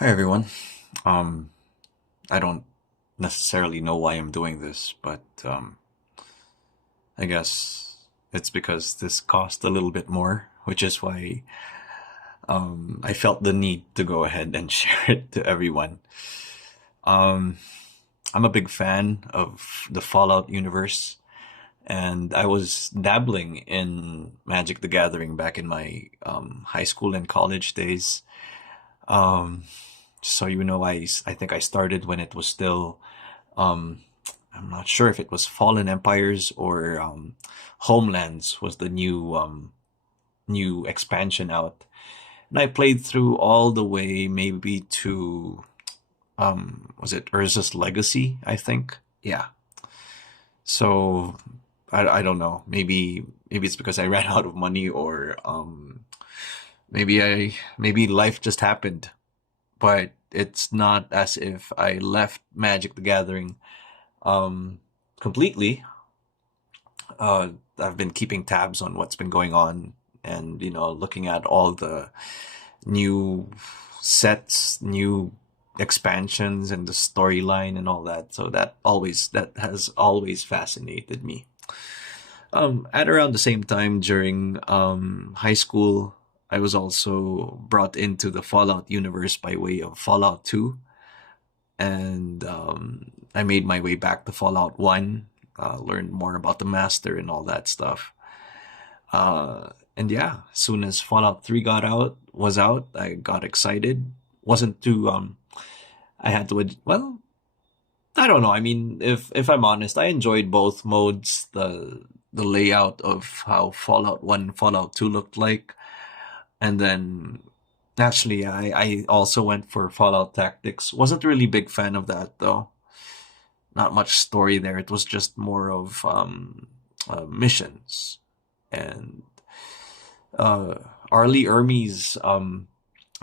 Hi everyone. Um, I don't necessarily know why I'm doing this, but I guess it's because this cost a little bit more, which is why I felt the need to go ahead and share it to everyone. Um, I'm a big fan of the Fallout universe, and I was dabbling in Magic the Gathering back in my high school and college days. Um, so you know, I think I started when it was still Um, I'm not sure if it was Fallen Empires or Homelands was the new expansion out. And I played through all the way maybe to was it Urza's Legacy, I think. Yeah. So I don't know. Maybe it's because I ran out of money or maybe life just happened. But it's not as if I left Magic the Gathering um completely. uh, I've been keeping tabs on what's been going on and, looking at all the new sets, new expansions and the storyline and all that. So that has always fascinated me. At around the same time during high school, I was also brought into the Fallout universe by way of Fallout 2. And I made my way back to Fallout 1, learned more about the Master and all that stuff. And yeah, as soon as Fallout 3 was out, I got excited. Wasn't too, I had to, well, I don't know. I mean, if I'm honest, I enjoyed both modes, the layout of how Fallout 1 and Fallout 2 looked like. And then actually, I also went for Fallout Tactics. Wasn't really big fan of that though. Not much story there. It was just more of missions. And uh, Arlie Ermey's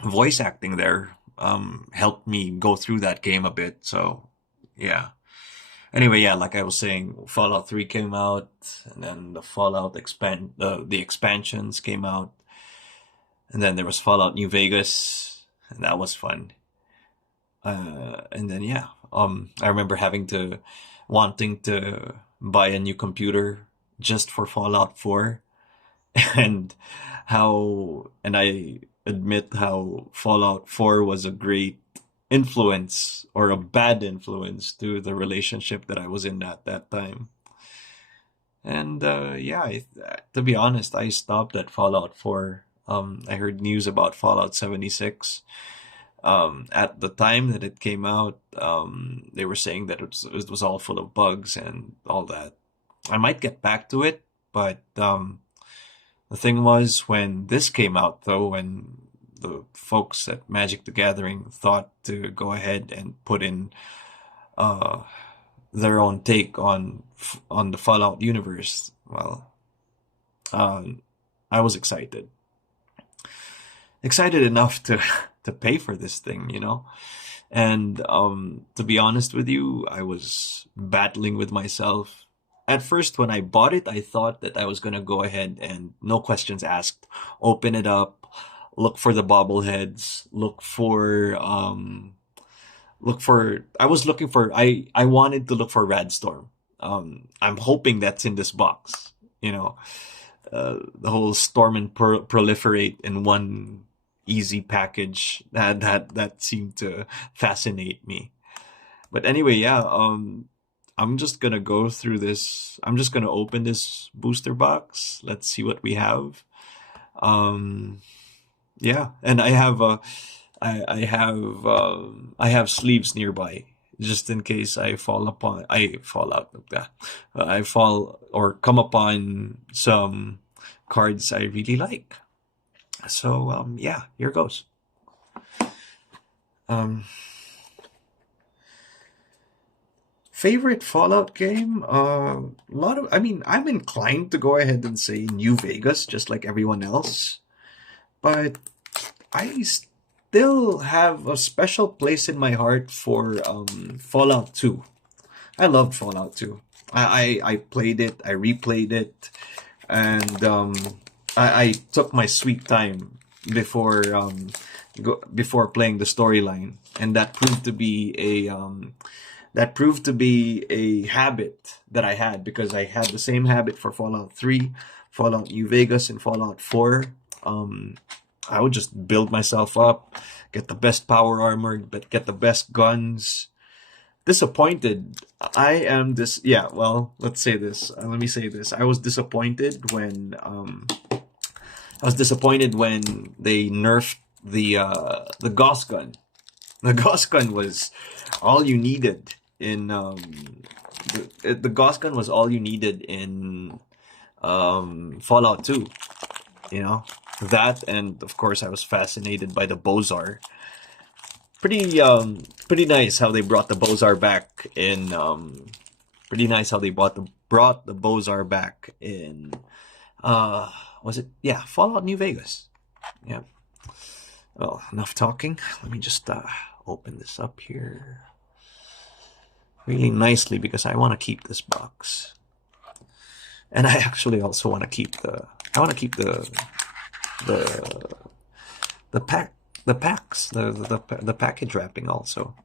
voice acting there helped me go through that game a bit. So yeah. Anyway, yeah, like I was saying, Fallout 3 came out, and then the expansions came out, and then there was Fallout New Vegas, and that was fun. And then yeah, I remember wanting to buy a new computer just for Fallout 4, and and I admit how Fallout 4 was a great influence or a bad influence to the relationship that I was in at that time. And yeah, to be honest, I stopped at Fallout 4. I heard news about Fallout 76. At the time that it came out, they were saying that it was all full of bugs and all that. I might get back to it, but the thing was when this came out, though, when the folks at Magic the Gathering thought to go ahead and put in uh, their own take on the Fallout universe, well, um, I was excited enough to to pay for this thing, And to be honest with you, I was battling with myself. At first, when I bought it, I thought that I was gonna go ahead and no questions asked, open it up, look for the bobbleheads, I was looking for I wanted to look for Radstorm. I'm hoping that's in this box, you know. The whole storm and proliferate in one easy package that seemed to fascinate me. But anyway, yeah, I'm just gonna go through this. I'm just gonna open this booster box. Let's see what we have. Um, yeah, and I have sleeves nearby just in case I fall out of that. I fall or come upon some cards I really like. So yeah, here goes. Um, Favorite Fallout game? I mean, I'm inclined to go ahead and say New Vegas, just like everyone else, but I still have a special place in my heart for Fallout 2. I loved Fallout 2. I played it, I replayed it, and I took my sweet time before before playing the storyline, and that proved to be a habit that I had, because I had the same habit for Fallout 3, Fallout New Vegas, and Fallout 4. I would just build myself up, get the best power armor, but get the best guns. Disappointed. I am this. Yeah. Well, let's say this. Let me say this. I was disappointed when they nerfed the Gauss gun. The Gauss gun was all you needed in the Gauss gun was all you needed in Fallout 2. You know, that, and of course I was fascinated by the Bozar. Pretty nice how they brought the Bozar back in. Pretty nice how they brought the Bozar back in. Was it? Yeah, Fallout New Vegas. Yeah. Well, enough talking. Let me just open this up here really nicely, because I want to keep this box, and I actually also want to keep the packs, the package wrapping also.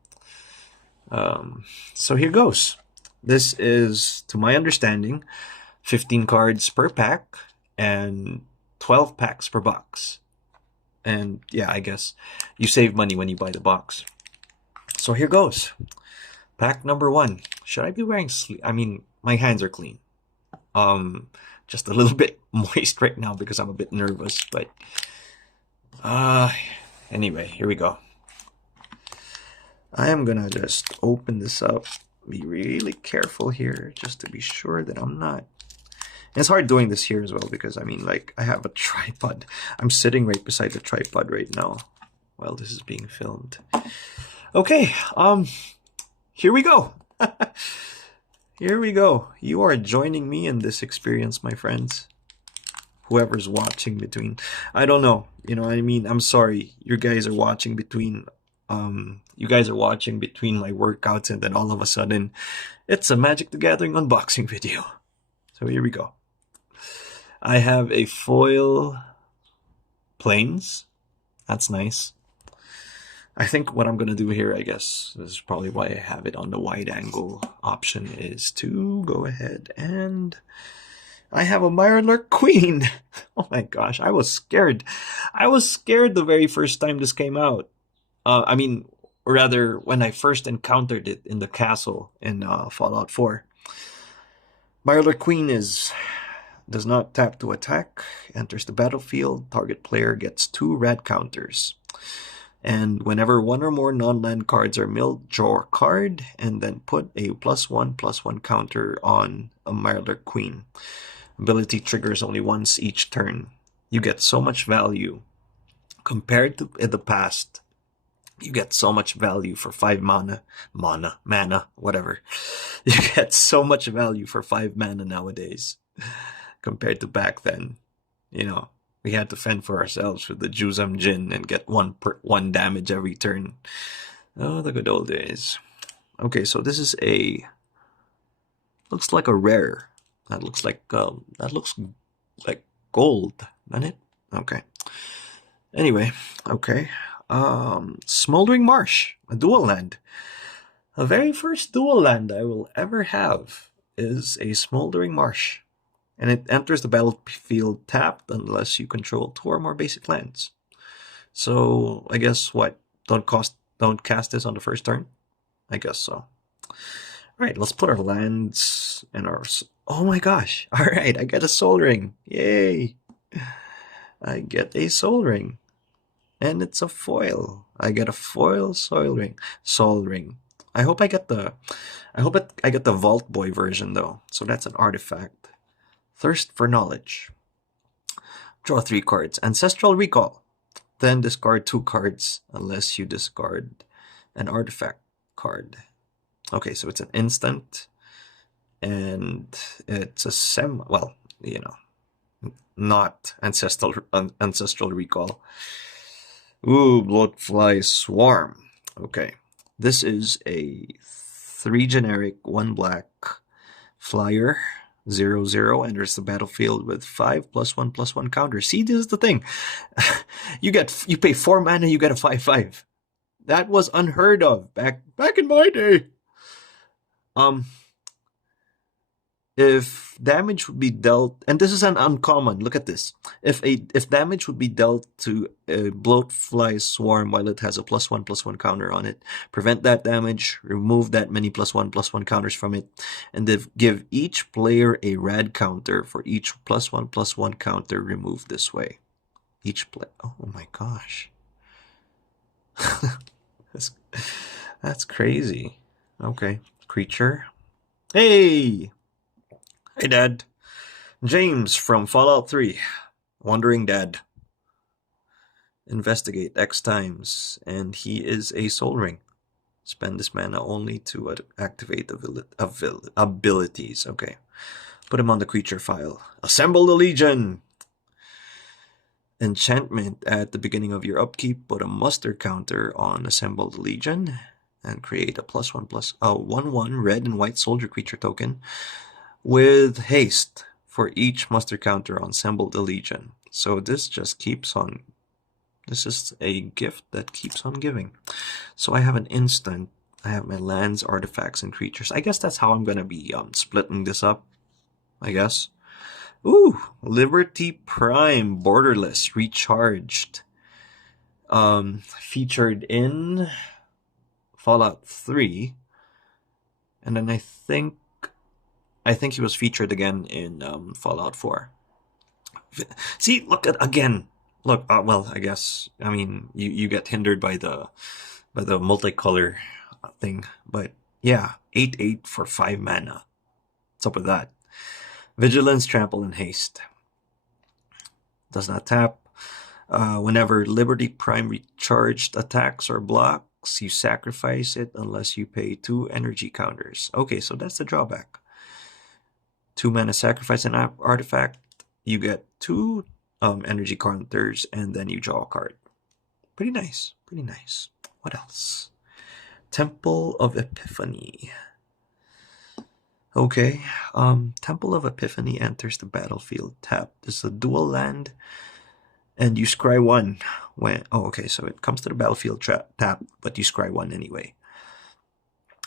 So here goes. This is, to my understanding, 15 cards per pack and 12 packs per box. And yeah, I guess you save money when you buy the box. So here goes. Pack number 1. Should I be wearing sleeves? I mean, my hands are clean. Just a little bit moist right now because I'm a bit nervous, but anyway, here we go. I am gonna just open this up. Be really careful here, just to be sure that I'm not. And it's hard doing this here as well, because I mean, like, I have a tripod. I'm sitting right beside the tripod right now while this is being filmed. Okay, here we go. Here we go. You are joining me in this experience, my friends. Whoever's watching between, I don't know, you know what I mean? I'm sorry. You guys are watching between my workouts, and then all of a sudden it's a Magic the Gathering unboxing video. So here we go. I have a foil Plains. That's nice. I think what I'm going to do here, I guess, this is probably why I have it on the wide angle option, is to go ahead and I have a Mirelurk Queen. Oh my gosh, I was scared. I was scared the very first time this came out. I mean, or rather, when I first encountered it in the castle in Fallout 4. Mirelurk Queen does not tap to attack, enters the battlefield, target player gets 2 rad counters. And whenever 1 or more non-land cards are milled, draw a card, and then put a +1/+1 counter on a Mirelurk Queen. Ability triggers only once each turn. You get so much value. Compared to in the past, you get so much value for 5 mana, whatever. You get so much value for 5 mana nowadays, compared to back then. You know, we had to fend for ourselves with the Juzam Jin and get 1 damage every turn. Oh, the good old days. Okay, so this is looks like a rare. That looks like gold, doesn't it? Okay. Anyway, okay. Smoldering Marsh, a dual land. The very first dual land I will ever have is a Smoldering Marsh. And it enters the battlefield tapped unless you control 2 or more basic lands. So I guess what? Don't cast this on the first turn? I guess so. Alright, let's put our lands and our... Oh my gosh! Alright, I get a Soul Ring. Yay! I get a Soul Ring. And it's a foil. I get a foil Soul Ring. I hope I get the Vault Boy version though. So that's an artifact. Thirst for Knowledge. Draw 3 cards. Ancestral Recall. Then discard 2 cards unless you discard an artifact card. Okay, so it's an instant. And it's a not Ancestral Recall. Ooh, Bloodfly Swarm. Okay. This is a 3 generic, 1 black flyer. 0/0 enters the battlefield with 5+1/+1 counter. See, this is the thing. You pay 4 mana, you get a 5/5. That was unheard of back in my day. If damage would be dealt, and this is an uncommon, look at this. If damage would be dealt to a bloatfly swarm while it has a +1/+1 counter on it, prevent that damage, remove that many +1/+1 counters from it, and then give each player a rad counter for each +1/+1 counter removed this way. Each play. Oh my gosh. That's crazy. Okay. Creature. Hey! Hey, Dad. James from Fallout 3. Wandering Dad. Investigate X times, and he is a Soul Ring. Spend this mana only to activate abilities. Okay. Put him on the creature file. Assemble the Legion! Enchantment at the beginning of your upkeep. Put a muster counter on Assemble the Legion and create a +1/+1 red and white soldier creature token with haste for each muster counter on Assemble the Legion. So this just keeps on. This is a gift that keeps on giving. So I have an instant. I have my lands, artifacts, and creatures. I guess that's how I'm gonna be splitting this up. I guess. Ooh, Liberty Prime, borderless, recharged. Featured in Fallout 3, and then I think he was featured again in Fallout 4. See, look at again. Look, well, I guess you get hindered by the multicolor thing, but yeah, 8/8 for 5 mana. What's up with that? Vigilance, Trample, and Haste. Does not tap. Whenever Liberty Prime recharged attacks or blocks, you sacrifice it unless you pay 2 energy counters. Okay, so that's the drawback. 2 mana, sacrifice an artifact, you get 2 energy counters, and then you draw a card. Pretty nice. Pretty nice. What else? Temple of Epiphany. Okay, Temple of Epiphany enters the battlefield tapped. This is a dual land, and you scry 1 when. Oh, okay, so it comes to the battlefield tapped, but you scry 1 anyway.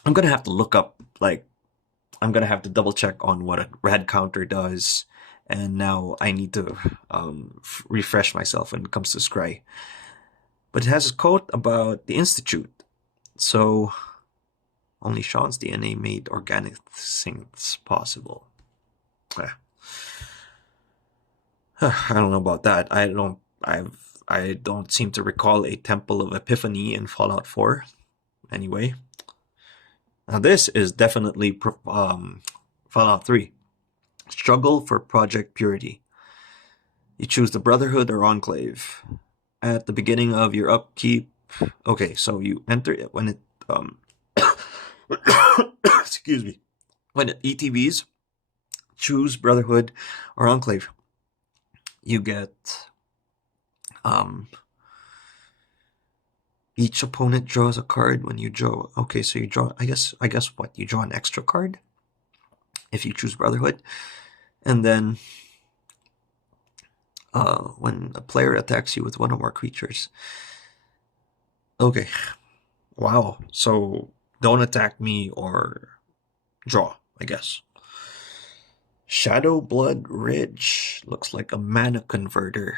I'm gonna have to look up, I'm gonna have to double check on what a rad counter does, and now I need to refresh myself when it comes to scry. But it has a quote about the Institute, so. Only Sean's DNA made organic things possible. I don't know about that. I don't seem to recall a Temple of Epiphany in Fallout 4. Anyway. Now this is definitely Fallout 3. Struggle for Project Purity. You choose the Brotherhood or Enclave. At the beginning of your upkeep. Okay, so you enter it when it excuse me. When it ETBs, choose Brotherhood or Enclave. You get each opponent draws a card when you draw. Okay, so you draw. I guess what you draw an extra card if you choose Brotherhood, and then when a player attacks you with 1 or more creatures. Okay, wow. So. Don't attack me or draw, I guess. Shadow Blood Ridge. Looks like a mana converter.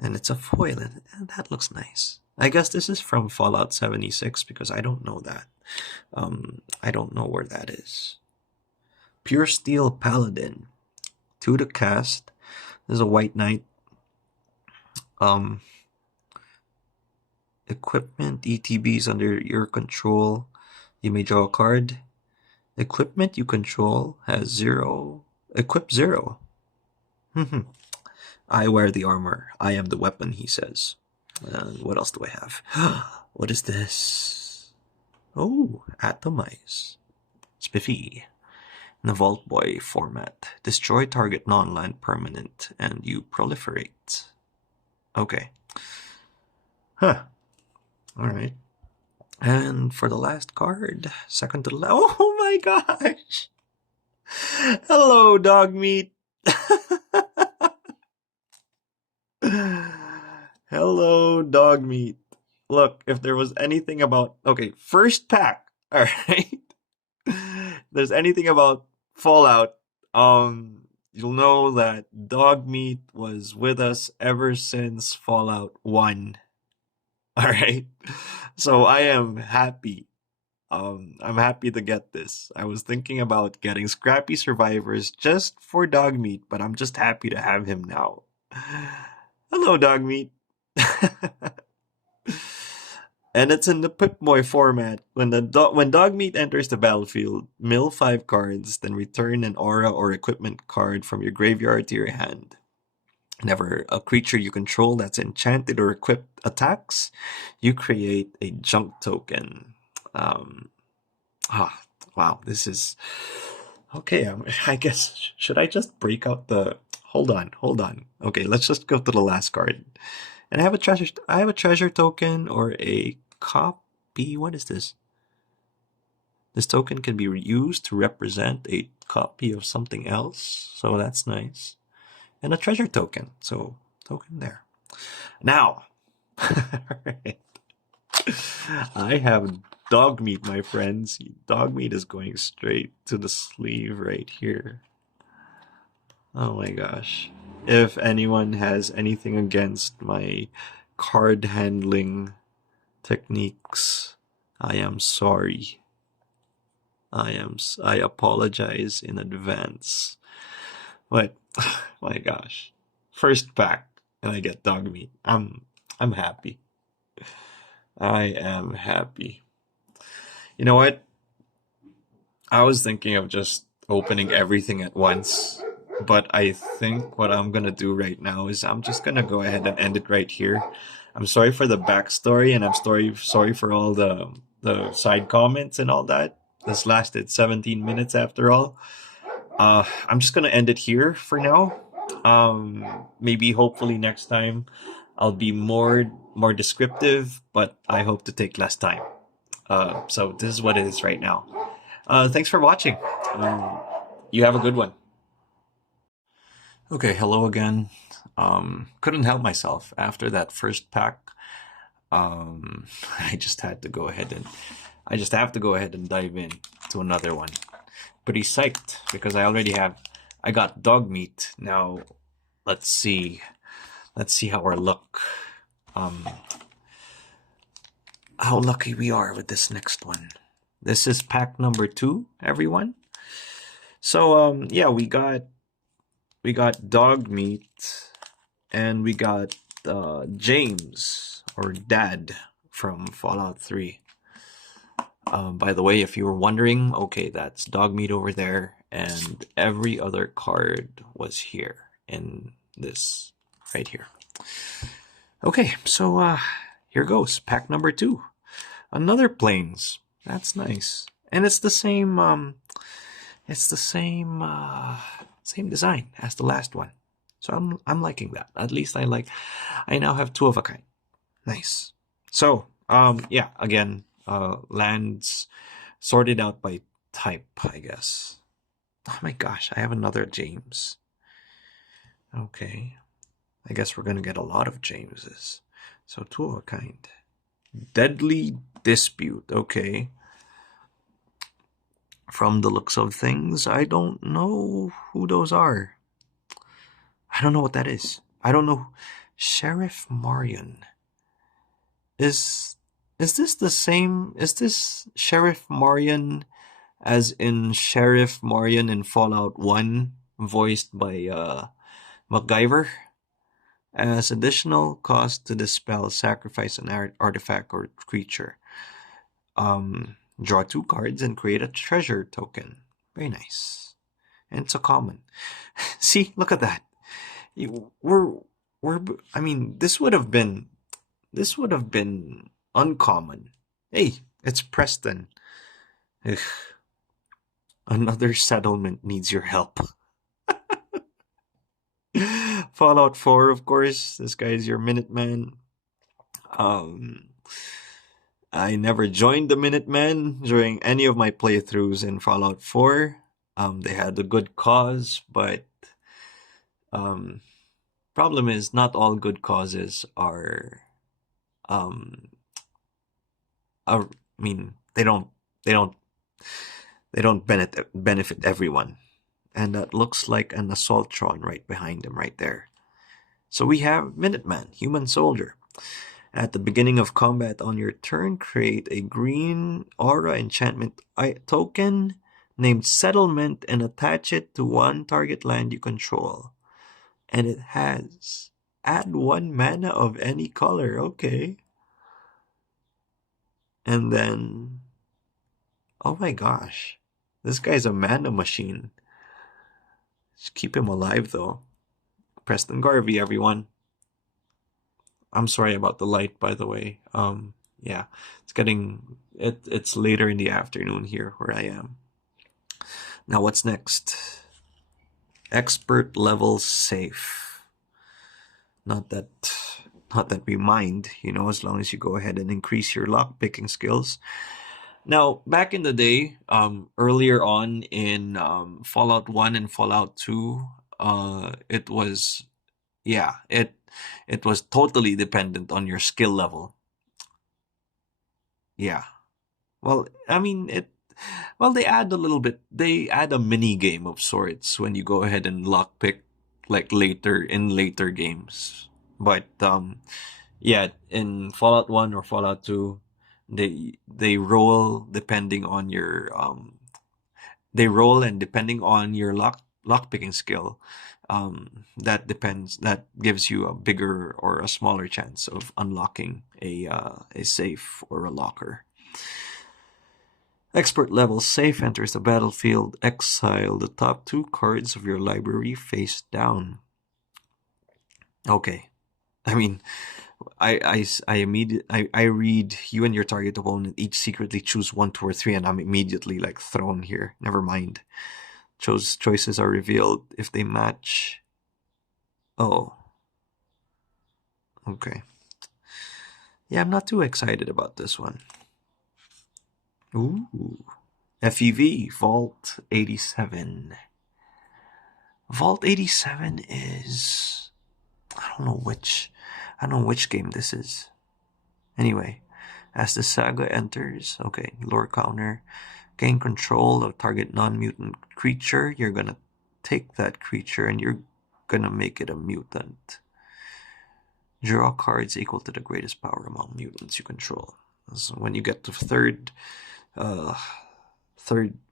And it's a foil, and that looks nice. I guess this is from Fallout 76 because I don't know that. I don't know where that is. Pure Steel Paladin. 2 to cast. This is a white knight. Equipment, ETBs under your control. You may draw a card. Equipment you control has 0. Equip 0. I wear the armor. I am the weapon, he says. What else do I have? What is this? Oh, Atomize. Spiffy. In the Vault Boy format. Destroy target non-land permanent and you proliferate. Okay. Huh. Alright. And for the last card, second to the last. Oh my gosh! Hello, dog meat. Hello, dog meat. Look, if there was anything about okay, first pack. All right. If there's anything about Fallout, you'll know that dog meat was with us ever since Fallout 1. All right. So I am happy. I'm happy to get this. I was thinking about getting Scrappy Survivors just for dog meat, but I'm just happy to have him now. Hello, dog meat. And it's in the Pip-Boy format. When dog meat enters the battlefield, mill 5 cards, then return an aura or equipment card from your graveyard to your hand. Whenever a creature you control that's enchanted or equipped attacks, you create a junk token. Wow, this is okay. I guess should I just break out the? Hold on. Okay, let's just go to the last card. And I have a treasure token or a copy. What is this? This token can be used to represent a copy of something else, so that's nice. And a treasure token, so token there. Now, right. I have dog meat, my friends. Dog meat is going straight to the sleeve right here. Oh my gosh. If anyone has anything against my card handling techniques, I am sorry. I apologize in advance. But my gosh. First pack and I get dog meat. I'm happy. I am happy. You know what? I was thinking of just opening everything at once, but I think what I'm gonna do right now is I'm just gonna go ahead and end it right here. I'm sorry for the backstory, and I'm sorry for all the side comments and all that. This lasted 17 minutes after all. I'm just gonna end it here for now. Maybe hopefully next time I'll be more descriptive, but I hope to take less time. So this is what it is right now. Thanks for watching. You have a good one. Okay, hello again. Couldn't help myself after that first pack. I just had to go ahead and I just have to go ahead and dive in to another one. Pretty psyched because I got dog meat. Now let's see how our luck how lucky we are with this next one. This is pack number 2, everyone. So yeah, we got dog meat and we got James or Dad from Fallout 3. By the way, if you were wondering, okay, that's dog meat over there, and every other card was here in this right here. Okay, so here goes pack number 2. Another planes. That's nice, and it's the same. Same design as the last one, so I'm liking that. At least I now have 2 of a kind. Nice. So yeah, again, lands sorted out by type, I guess. Oh my gosh, I have another James. Okay, I guess we're gonna get a lot of Jameses. So 2 of a kind. Deadly Dispute. Okay. From the looks of things, I don't know who those are. I don't know what that is. I don't know. Sheriff Marion. Is this the same? Is this Sheriff Marion as in Sheriff Marion in Fallout 1, voiced by MacGyver? As additional cost to dispel, sacrifice an artifact or creature. Draw 2 cards and create a treasure token. Very nice. And it's a common. See, look at that. I mean, this would have been uncommon. Hey, it's Preston. Ugh. Another settlement needs your help. Fallout 4, of course. This guy is your Minuteman. I never joined the Minutemen during any of my playthroughs in Fallout 4. They had a good cause, but problem is not all good causes um, are. I mean, they don't benefit everyone, and that looks like an assaultron right behind him, right there. So we have Minuteman, human soldier. At the beginning of combat on your turn, create a green aura enchantment token named Settlement and attach it to one target land you control. And it has add 1 mana of any color. Okay. And then, oh my gosh, this guy's a mana machine. Just keep him alive though. Preston Garvey, everyone. I'm sorry about the light, by the way. Yeah, it's later in the afternoon here where I am. Now what's next? Expert level safe. Not that we mind, as long as you go ahead and increase your lock picking skills. Now, back in the day, earlier on in Fallout 1 and Fallout 2, it was totally dependent on your skill level. Yeah. Well, I mean, they add a little bit. They add a mini game of sorts when you go ahead and lockpick like later games. But yeah, in Fallout 1 or Fallout 2, they roll depending on your and depending on your lockpicking skill. That gives you a bigger or a smaller chance of unlocking a safe or a locker. Expert level safe enters the battlefield. Exile the top 2 cards of your library face down. Okay, I mean, I read you and your target opponent each secretly choose 1, 2, or 3, and I'm immediately like thrown here. Never mind. Choices are revealed if they match. Oh. Okay. Yeah, I'm not too excited about this one. Ooh. FEV, Vault 87. Vault 87 is... I don't know which game this is. Anyway, as the saga enters, okay, lore counter, gain control of target non-mutant creature. You're gonna take that creature and you're gonna make it a mutant. Draw cards equal to the greatest power among mutants you control. So when you get to third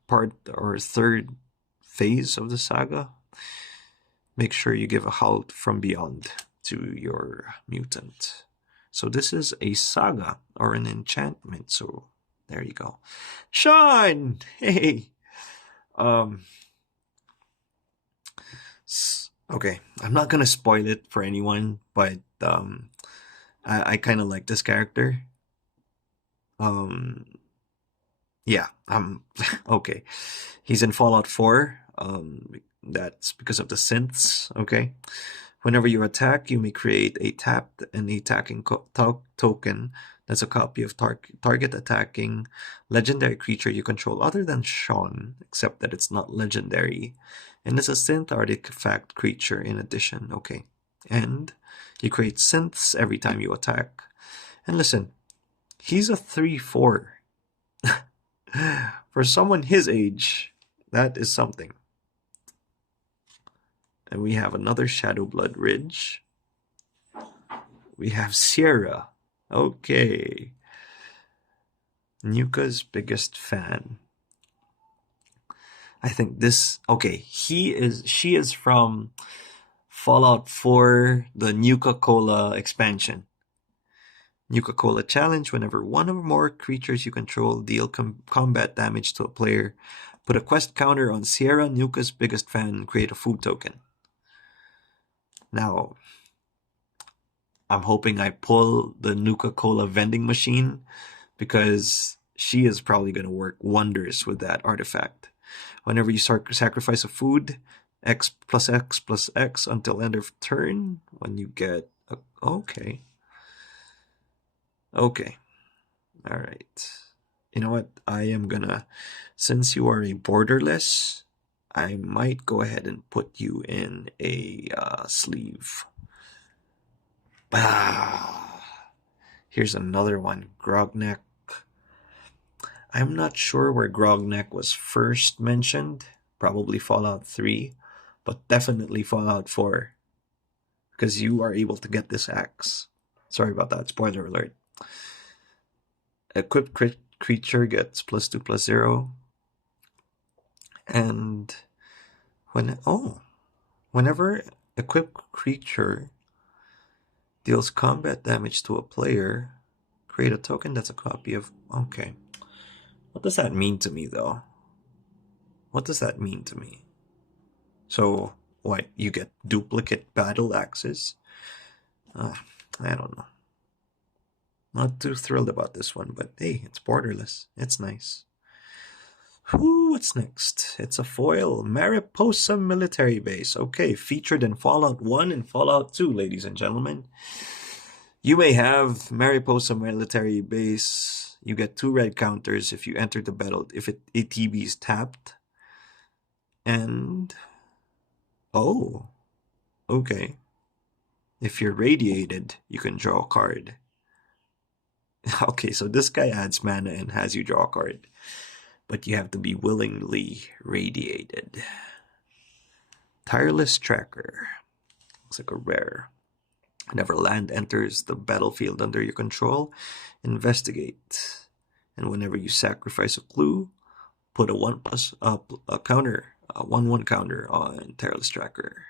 part or third phase of the saga, make sure you give a howl from beyond to your mutant. So this is a saga or an enchantment. So there you go. Sean! Hey! Okay, I'm not gonna spoil it for anyone, but I kind of like this character. Yeah, okay. He's in Fallout 4. That's because of the synths. Okay. Whenever you attack, you may create a tapped and attacking token that's a copy of target attacking legendary creature you control other than Sean, except that it's not legendary. And it's a synth artifact creature in addition. Okay. And you create synths every time you attack. And listen, he's a 3/4. For someone his age, that is something. And we have another Shadowblood Ridge. We have Sierra. Okay. Nuka's biggest fan. I think this... Okay, she is from Fallout 4, the Nuka-Cola expansion. Nuka-Cola challenge. Whenever one or more creatures you control deal combat damage to a player, put a quest counter on Sierra, Nuka's biggest fan, and create a food token. Now, I'm hoping I pull the Nuka-Cola vending machine because she is probably going to work wonders with that artifact. Whenever you sacrifice a food, X plus X plus X until end of turn. When you get... Okay. Okay. All right. You know what? I am gonna... Since you are a borderless, I might go ahead and put you in a sleeve. Here's another one, Grogneck. I'm not sure where Grogneck was first mentioned. Probably Fallout 3, but definitely Fallout 4. Because you are able to get this axe. Sorry about that, spoiler alert. Equipped creature gets +2/+0. And whenever equipped creature deals combat damage to a player, create a token that's a copy of... Okay. What does that mean to me, though? What does that mean to me? So, what, you get duplicate battle axes? I don't know. Not too thrilled about this one, but hey, it's borderless. It's nice. What's next? It's a foil. Mariposa Military Base. Okay, featured in Fallout 1 and Fallout 2, ladies and gentlemen. You may have Mariposa Military Base. You get 2 red counters if you enter the battle, if ATB is tapped. And... oh, okay. If you're radiated, you can draw a card. Okay, so this guy adds mana and has you draw a card. But you have to be willingly radiated. Tireless Tracker. Looks like a rare. Whenever land enters the battlefield under your control, investigate. And whenever you sacrifice a clue, put a 1+ counter, a 1/1 counter on Tireless Tracker.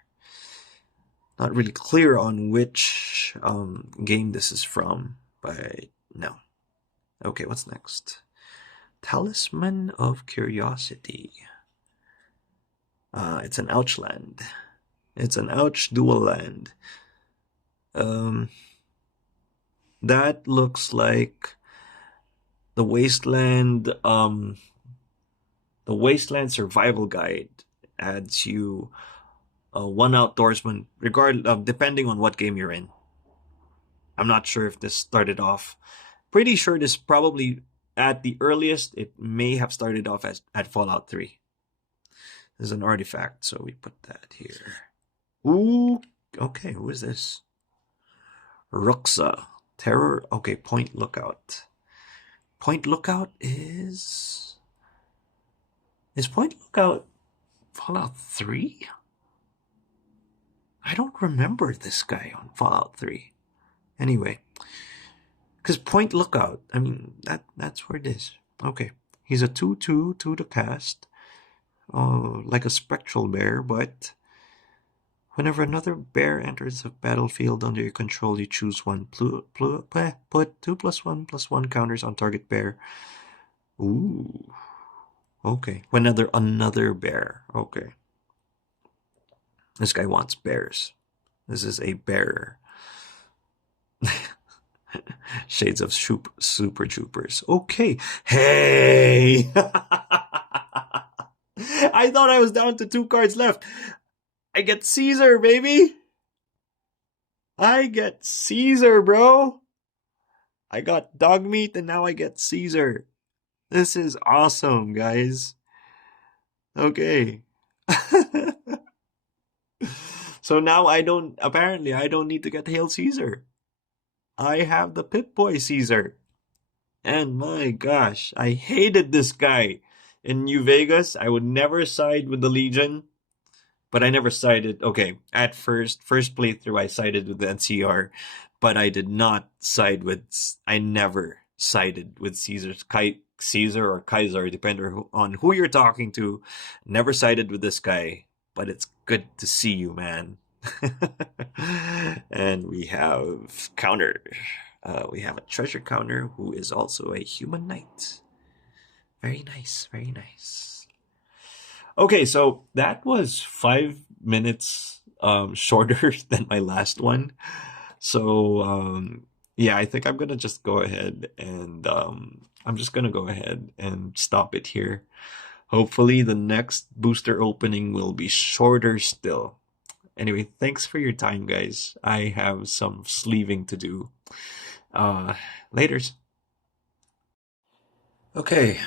Not really clear on which game this is from, but no. Okay, what's next? Talisman of Curiosity. It's an ouch land. It's an ouch dual land. That looks like the Wasteland. The Wasteland Survival Guide adds you 1 outdoorsman, depending on what game you're in. I'm not sure if this started off. Pretty sure this probably, at the earliest, it may have started off at Fallout 3. There's an artifact, so we put that here. Ooh, okay, who is this? Ruxa. Terror, okay, Point Lookout. Point Lookout is Point Lookout Fallout 3? I don't remember this guy on Fallout 3. Anyway, because Point Lookout, I mean, that's where it is. Okay, he's a 2/2 to cast, like a spectral bear, but whenever another bear enters the battlefield under your control, you choose one. Put 2+1/+1 counters on target bear. Ooh, okay. Whenever another bear, okay. This guy wants bears. This is a bear. Shades of Super Troopers. Okay. Hey! I thought I was down to 2 cards left. I get Caesar, baby! I get Caesar, bro! I got dog meat and now I get Caesar. This is awesome, guys. Okay. So now apparently I don't need to get Hail Caesar. I have the Pip-Boy Caesar. And my gosh, I hated this guy. In New Vegas, I would never side with the Legion. But I never sided, okay, at first playthrough I sided with the NCR. But I did not side with, I never sided with Caesar or Kaiser, depending on who you're talking to. Never sided with this guy. But it's good to see you, man. And we have counter. We have a treasure counter who is also a human knight. Very nice, very nice. Okay, so that was 5 minutes shorter than my last one. So yeah, I think I'm gonna just go ahead and stop it here. Hopefully the next booster opening will be shorter still. Anyway, thanks for your time, guys. I have some sleeving to do. Laters. Okay,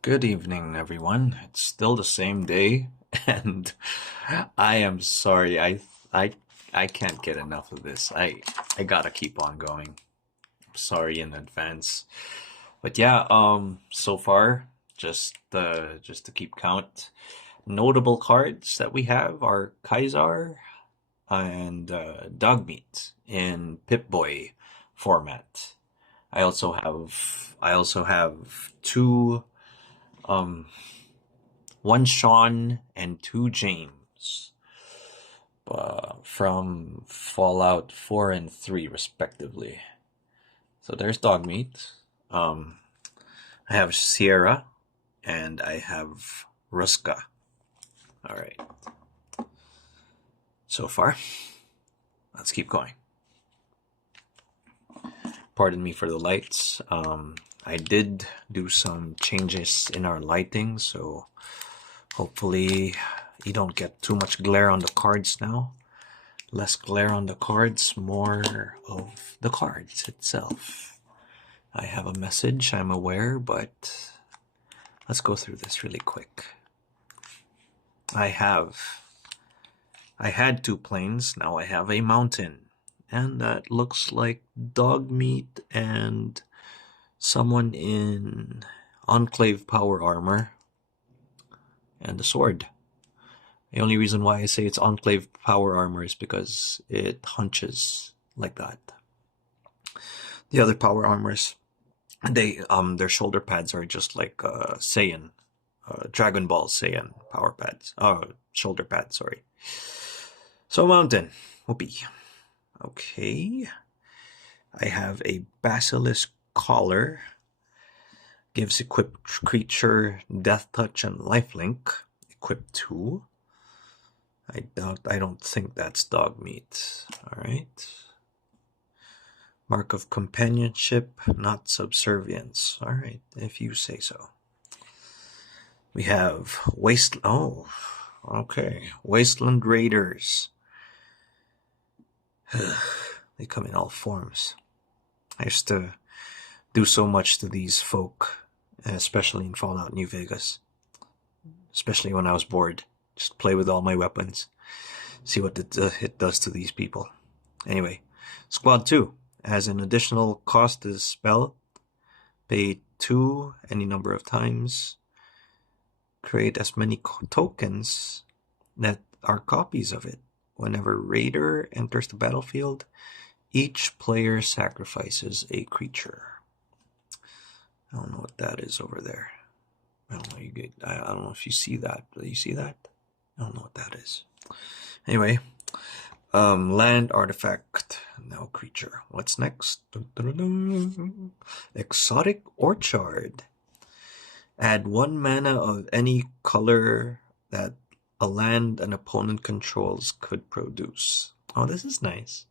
good evening, everyone. It's still the same day. And I am sorry. I I can't get enough of this. I gotta keep on going. Sorry in advance. But yeah, so far, just to keep count, notable cards that we have are Kaisar and Dogmeat in Pip-Boy format. I also have two, um one Sean and two James, from Fallout 4 and 3 respectively. So there's Dogmeat. I have Sierra and I have Ruska. All right. So far, let's keep going. Pardon me for the lights. I did do some changes in our lighting, so hopefully you don't get too much glare on the cards now. Less glare on the cards, more of the cards itself. I have a message, I'm aware, but let's go through this really quick. I had two plains, now I have a mountain. And that looks like Dogmeat and someone in Enclave power armor and a sword. The only reason why I say it's Enclave power armor is because it hunches like that. The other power armors, their shoulder pads are just like Saiyan, Dragon Ball Saiyan power pads. Shoulder pads, sorry. So mountain, whoopee. Okay. I have a Basilisk Collar. Gives equipped creature Death Touch and Lifelink. Equip 2. I don't think that's Dogmeat. Alright. Mark of Companionship, not Subservience. Alright, if you say so. We have Wasteland Raiders. They come in all forms. I used to do so much to these folk, especially in Fallout New Vegas. Especially when I was bored. Just play with all my weapons. See what it does to these people. Anyway, Squad 2 has an additional cost as spell. Pay 2 any number of times. Create as many tokens that are copies of it. Whenever Raider enters the battlefield, each player sacrifices a creature. I don't know what that is over there. I don't know if you see that. Do you see that? I don't know what that is. Anyway, land artifact, now creature. What's next? Exotic Orchard. Add 1 mana of any color that a land an opponent controls could produce. Oh, this is nice.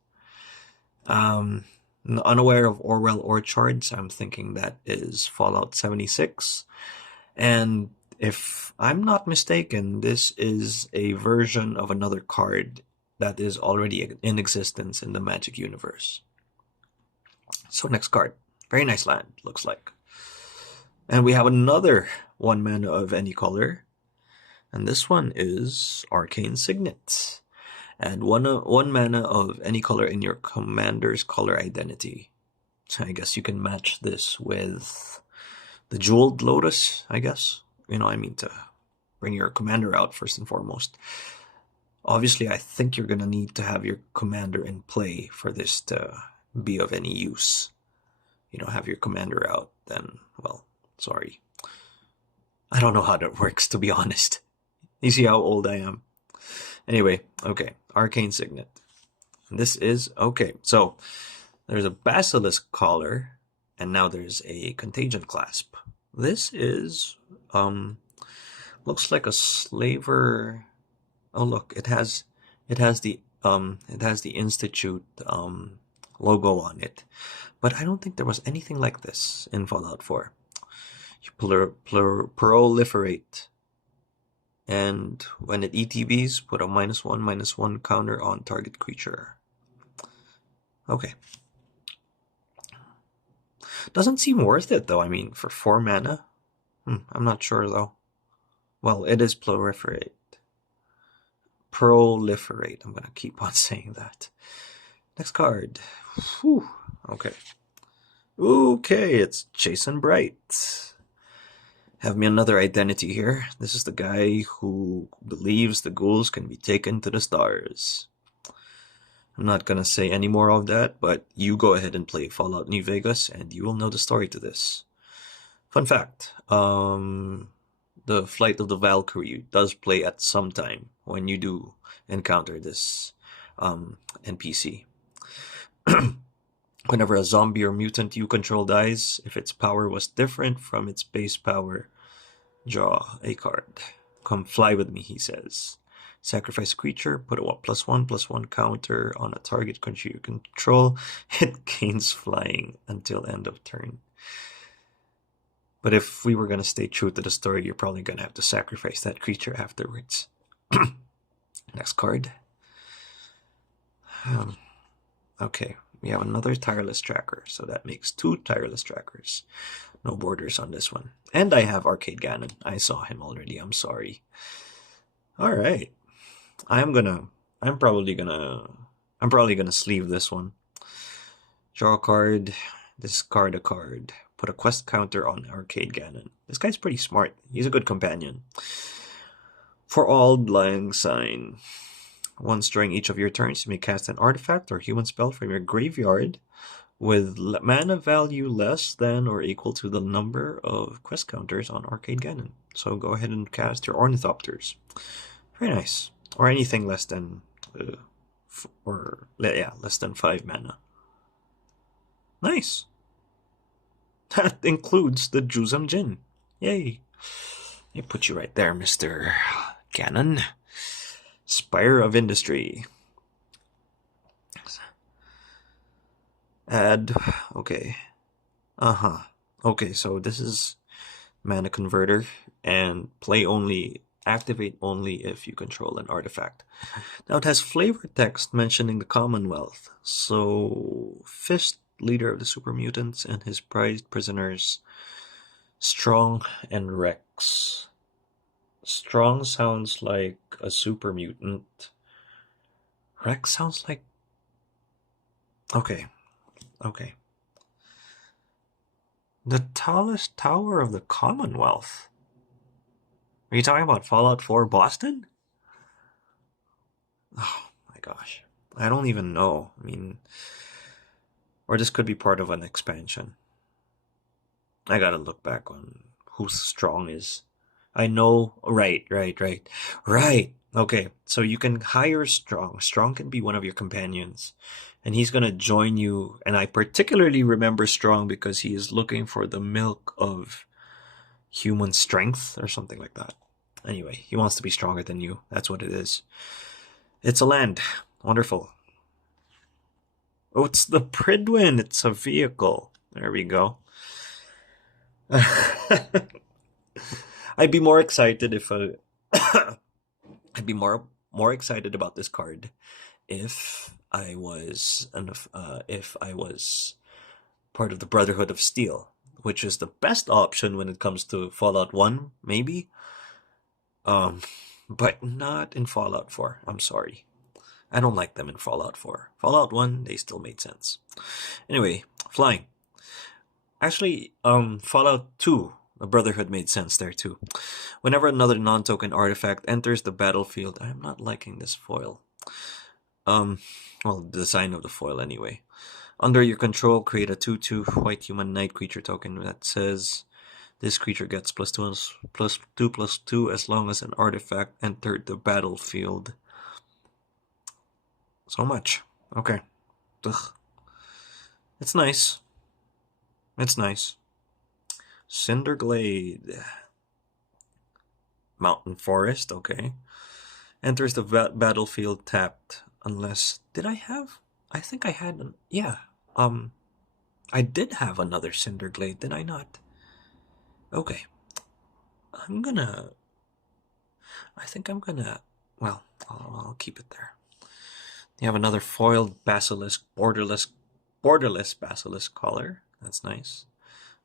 Unaware of Orwell Orchards, I'm thinking that is Fallout 76. And if I'm not mistaken, this is a version of another card that is already in existence in the Magic universe. So next card. Very nice land, looks like. And we have another 1 mana of any color. And this one is Arcane Signet. Add one mana of any color in your commander's color identity. So I guess you can match this with the Jeweled Lotus, I guess. To bring your commander out first and foremost. Obviously, I think you're going to need to have your commander in play for this to be of any use. Have your commander out, then, well, sorry. I don't know how that works, to be honest. You see how old I am. Anyway, okay, Arcane Signet. And this is, okay, so there's a Basilisk Collar, and now there's a Contagion Clasp. This is, looks like a slaver. Oh, look, it has the Institute, logo on it. But I don't think there was anything like this in Fallout 4. You proliferate. And when it ETBs, put a -1/-1 counter on target creature. Okay. Doesn't seem worth it, though. For 4 mana. I'm not sure, though. Well, it is proliferate. Proliferate. I'm gonna keep on saying that. Next card. Whew. Okay. Okay, it's Jason Bright. Have me another identity here. This is the guy who believes the ghouls can be taken to the stars. I'm not gonna say any more of that, but you go ahead and play Fallout New Vegas and you will know the story to this. Fun fact, the Flight of the Valkyrie does play at some time when you do encounter this NPC. Whenever a zombie or mutant you control dies, if its power was different from its base power, draw a card. Come fly with me, he says. Sacrifice a creature, put a +1/+1 counter on a target creature you control. It gains flying until end of turn. But if we were going to stay true to the story, you're probably going to have to sacrifice that creature afterwards. Next card. Okay, we have another tireless tracker, so that makes 2 tireless trackers. No borders on this one. And I have Arcade Ganon. I saw him already, I'm sorry. Alright. I'm probably gonna sleeve this one. Draw a card, discard a card. Put a quest counter on Arcade Ganon. This guy's pretty smart. He's a good companion. For all Blind Sign. Once during each of your turns, you may cast an artifact or human spell from your graveyard with mana value less than or equal to the number of quest counters on Arcade Ganon. So go ahead and cast your Ornithopters. Very nice. Or anything less than less than 5 mana. Nice. That includes the Juzam Jin. Yay. I put you right there, Mr. Ganon. Spire of Industry. Add. Okay. Okay, so this is mana converter and play only, activate only if you control an artifact. Now it has flavor text mentioning the Commonwealth. So Fist, leader of the super mutants, and his prized prisoners, Strong and Rex. Strong sounds like a super mutant. Rex sounds like... Okay. The tallest tower of the Commonwealth. Are you talking about Fallout 4 Boston? Oh my gosh. I don't even know. I mean... Or this could be part of an expansion. I gotta look back on who Strong is. I know, right. Okay, so you can hire Strong. Strong can be one of your companions. And he's gonna join you. And I particularly remember Strong because he is looking for the milk of human strength or something like that. Anyway, he wants to be stronger than you. That's what it is. It's a land. Wonderful. Oh, it's the Pridwin. It's a vehicle. There we go. I'd be more excited if I'd be more excited about this card if I was part of the Brotherhood of Steel, which is the best option when it comes to Fallout 1, maybe. But not in Fallout 4. I'm sorry. I don't like them in Fallout 4. Fallout 1, they still made sense. Anyway, flying. Actually, Fallout 2, the Brotherhood made sense there too. Whenever another non-token artifact enters the battlefield, I'm not liking this foil. Well, the design of the foil anyway. Under your control, create a 2/2 white human knight creature token that says this creature gets +2/+2 as long as an artifact entered the battlefield. So much. Okay. Ugh. It's nice. It's nice. Cinderglade. Mountain Forest, okay. Enters the battlefield tapped. Unless... Did I have... I think I had... Yeah. I did have another Cinderglade, did I not? Okay. I think I'm gonna... Well, I'll keep it there. You have another foiled basilisk, borderless basilisk collar. That's nice.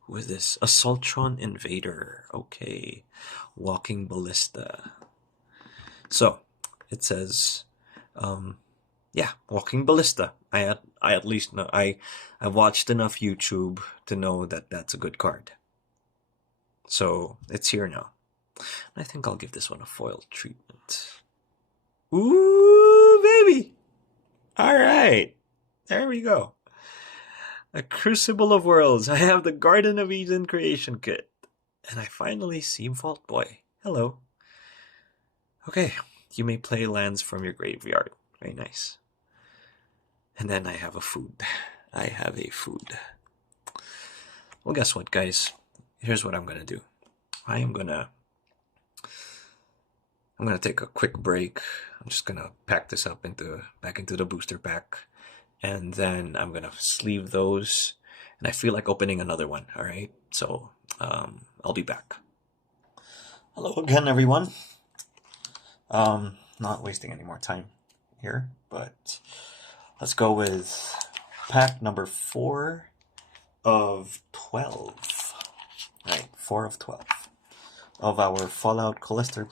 Who is this? A Sultron Invader. Okay. Walking Ballista. So, it says, yeah, Walking Ballista. I at least know, I watched enough YouTube to know that that's a good card. So it's here now. I think I'll give this one a foil treatment. Ooh, baby! Alright, there we go. A Crucible of Worlds. I have the Garden of Eden creation kit. And I finally see Vault Boy. Hello. Okay, you may play lands from your graveyard. Very nice. And then I have a food. I have a food. Well, guess what, guys? Here's what I'm gonna do. I'm gonna take a quick break. I'm just gonna pack this up back into the booster pack, and then I'm gonna sleeve those. And I feel like opening another one. All right, so I'll be back. Hello again, everyone. Not wasting any more time here, but let's go with pack number 4 of 12. Right, 4 of 12 of our Fallout Collector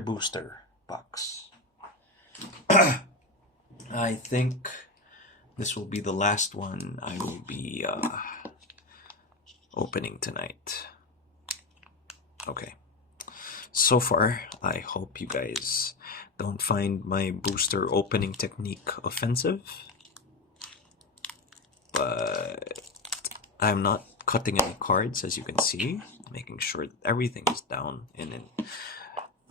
Booster box. I think this will be the last one I will be opening tonight. Okay. So far, I hope you guys don't find my booster opening technique offensive. But I'm not cutting any cards, as you can see, making sure that everything is down and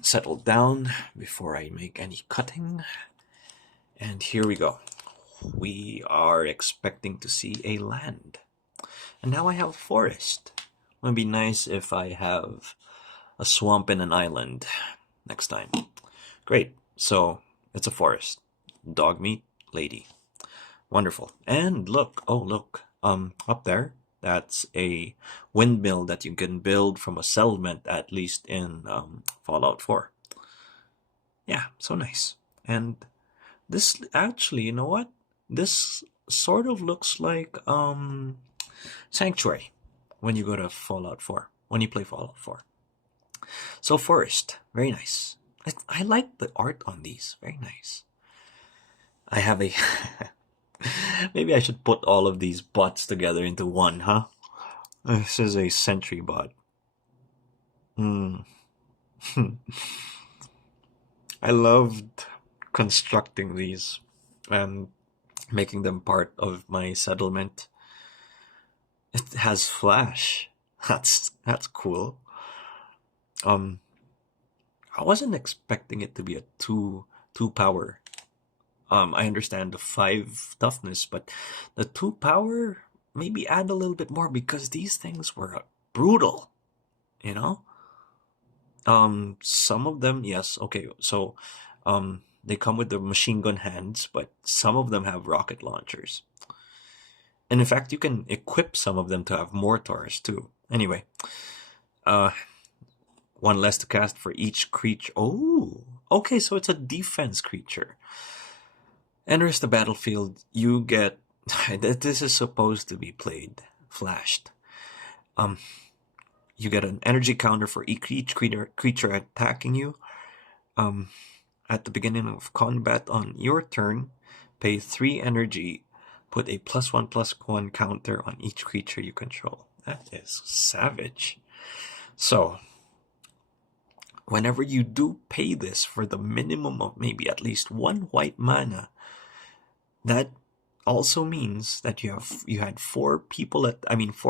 settled down before I make any cutting. And here we go. We are expecting to see a land. And now I have a forest. It would be nice if I have a swamp and an island next time. Great. So it's a forest. Dog meat lady. Wonderful. And look, oh look, up there, that's a windmill that you can build from a settlement, at least in Fallout 4. Yeah, so nice. And this actually, you know what? This sort of looks like Sanctuary when you go to Fallout 4, when you play Fallout 4. So forest, very nice. I like the art on these, very nice. I have a... Maybe I should put all of these bots together into one, huh? This is a sentry bot. I loved constructing these and making them part of my settlement. It has flash. That's cool. I wasn't expecting it to be a two power. I understand the 5 toughness, but the 2 power, maybe add a little bit more, because these things were brutal, you know? Some of them, yes, okay, so they come with the machine gun hands, but some of them have rocket launchers. And in fact, you can equip some of them to have mortars too. Anyway, 1 less to cast for each creature. Oh, okay, so it's a defense creature. Enters the battlefield, you get... This is supposed to be played flashed. You get an energy counter for each creature attacking you. At the beginning of combat on your turn, pay 3 energy, put a +1/+1 counter on each creature you control. That is savage. So, whenever you do pay this for the minimum of maybe at least 1 white mana, that also means that you had 4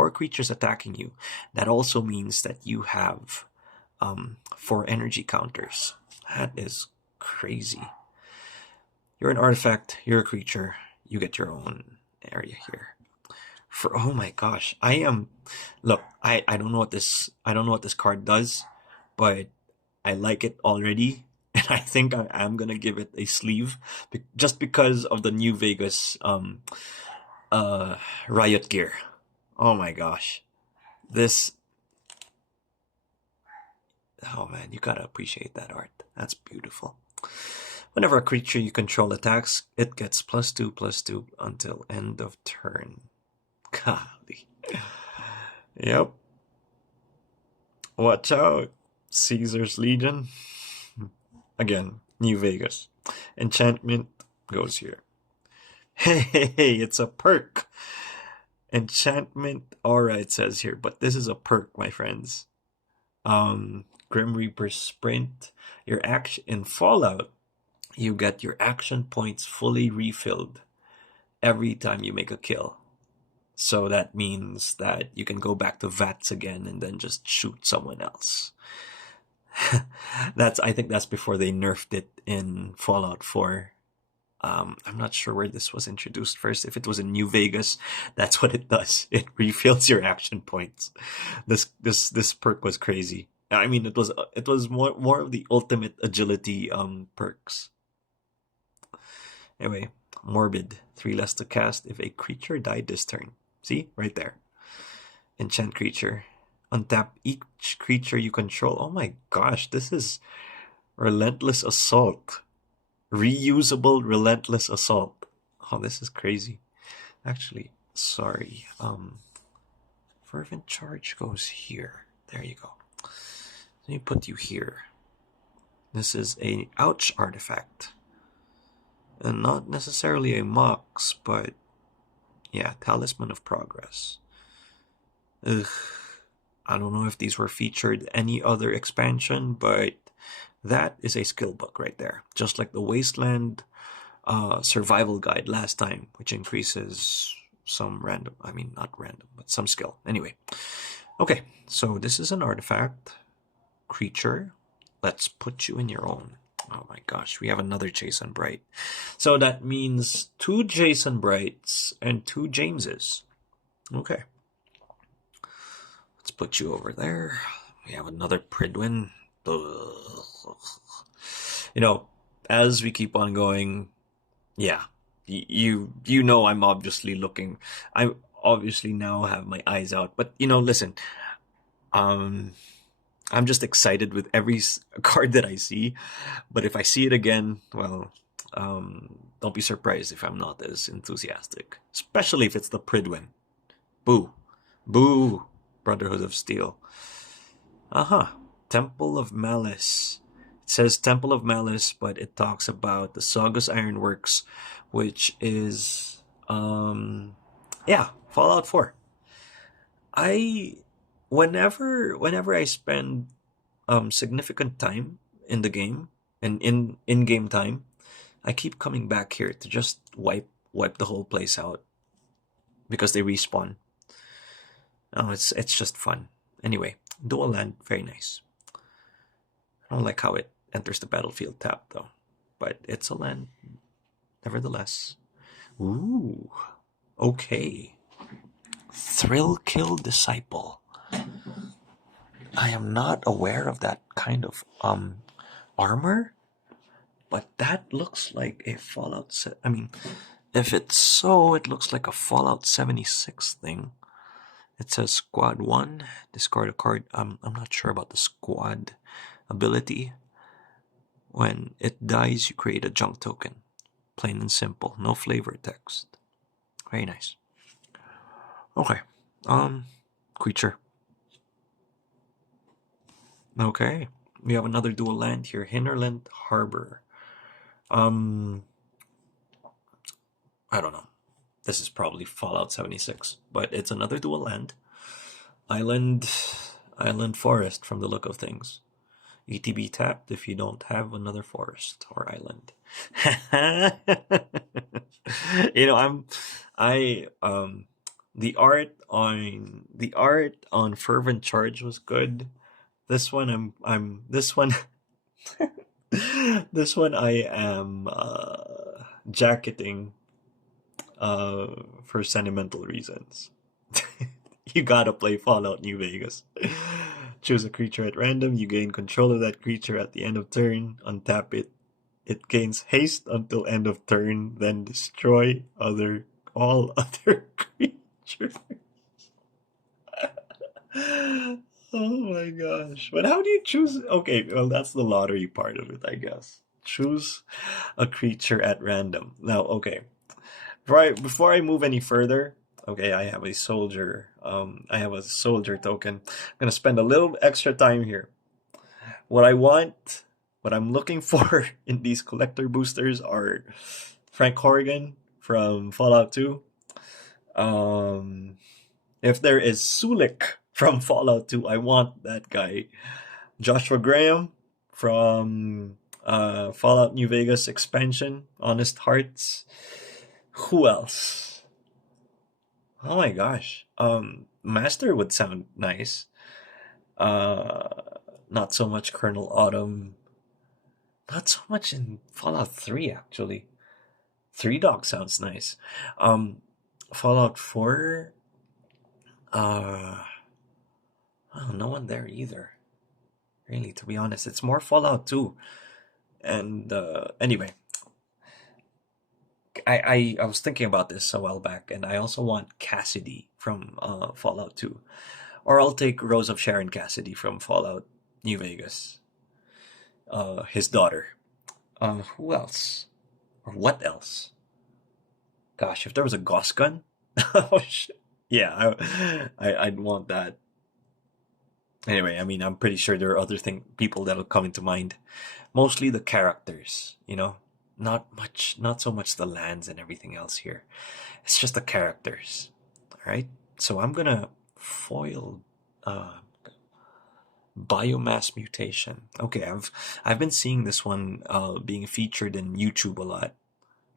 creatures attacking you. That also means that you have 4 energy counters. That is crazy. You're an artifact, you're a creature, you get your own area here. Oh my gosh, I don't know what this card does, but I like it already. And I think I am going to give it a sleeve just because of the New Vegas riot gear. Oh my gosh. Oh man, you gotta appreciate that art. That's beautiful. Whenever a creature you control attacks, it gets +2/+2 until end of turn. Golly. Yep. Watch out, Caesar's Legion. Again, New Vegas. Enchantment goes here. Hey, it's a perk. Enchantment aura, it says here, but this is a perk, my friends. Grim Reaper Sprint. Your action in Fallout, you get your action points fully refilled every time you make a kill. So that means that you can go back to VATS again and then just shoot someone else. I think that's before they nerfed it in Fallout 4. I'm not sure where this was introduced first. If it was in New Vegas, that's what it does. It refills your action points. This perk was crazy. I mean, it was more of the ultimate agility perks. Anyway, Morbid, 3 less to cast if a creature died this turn. See, right there. Enchant creature. Untap each creature you control. Oh my gosh, this is Relentless Assault. Reusable Relentless Assault. Oh, this is crazy. Actually, sorry. Fervent Charge goes here. There you go. Let me put you here. This is a Ouch artifact. And not necessarily a Mox, but yeah, Talisman of Progress. Ugh. I don't know if these were featured any other expansion, but that is a skill book right there. Just like the Wasteland survival guide last time, which increases some random, I mean, not random, but some skill. Anyway, okay, so this is an artifact creature. Let's put you in your own. Oh my gosh, we have another Jason Bright. So that means 2 Jason Brights and 2 Jameses. Okay. Let's put you over there. We have another Pridwin. You know, as we keep on going, yeah, you know I'm obviously looking. I obviously now have my eyes out. But, you know, listen, I'm just excited with every card that I see. But if I see it again, well, don't be surprised if I'm not as enthusiastic. Especially if it's the Pridwin. Boo. Boo. Brotherhood of Steel. Temple of Malice. It says Temple of Malice, but it talks about the Saugus Ironworks, which is Fallout 4. Whenever I spend significant time in the game and in-game time, I keep coming back here to just wipe the whole place out because they respawn. Oh, it's just fun. Anyway, dual land, very nice. I don't like how it enters the battlefield tap though, but it's a land nevertheless. Ooh, okay. Thrill Kill Disciple. I am not aware of that kind of armor, but that looks like a Fallout. I mean, if it's so, it looks like a Fallout 76 thing. It says Squad 1, discard a card. I'm not sure about the Squad ability. When it dies, you create a junk token. Plain and simple. No flavor text. Very nice. Okay. Creature. Okay. We have another dual land here. Hinterland Harbor. I don't know. This is probably Fallout 76, but it's another dual land. Island forest from the look of things. ETB tapped if you don't have another forest or island. You know, the art on Fervent Charge was good. This one this one I am jacketing for sentimental reasons. You gotta play Fallout New Vegas. Choose a creature at random. You gain control of that creature at the end of turn. Untap it. It gains haste until end of turn. Then destroy all other creatures. Oh my gosh. But how do you choose? Okay, well, that's the lottery part of it, I guess. Choose a creature at random. Now, okay. Before I move any further, okay, I have a soldier. I have a soldier token. I'm gonna spend a little extra time here. What I want what I'm looking for in these collector boosters are Frank Horrigan from Fallout 2. Um, if there is Sulik from Fallout 2, I want that guy. Joshua Graham from Fallout New Vegas expansion, Honest Hearts. Who else? Oh my gosh. Master would sound nice. Uh, not so much Colonel Autumn. Not so much in Fallout 3 actually. Three Dog sounds nice. Um, Fallout 4. Uh, oh, no one there either. Really, to be honest, it's more Fallout 2. And anyway, I was thinking about this a while back, and I also want Cassidy from Fallout 2. Or I'll take Rose of Sharon Cassidy from Fallout New Vegas. His daughter. Who else? Or what else? Gosh, if there was a Gauss gun, oh shit. Yeah, I'd want that. Anyway, I mean, I'm pretty sure there are other people that'll come into mind. Mostly the characters, not so much the lands and everything else here. It's just the characters. All right. So I'm gonna foil biomass mutation. Okay, I've been seeing this one being featured in YouTube a lot.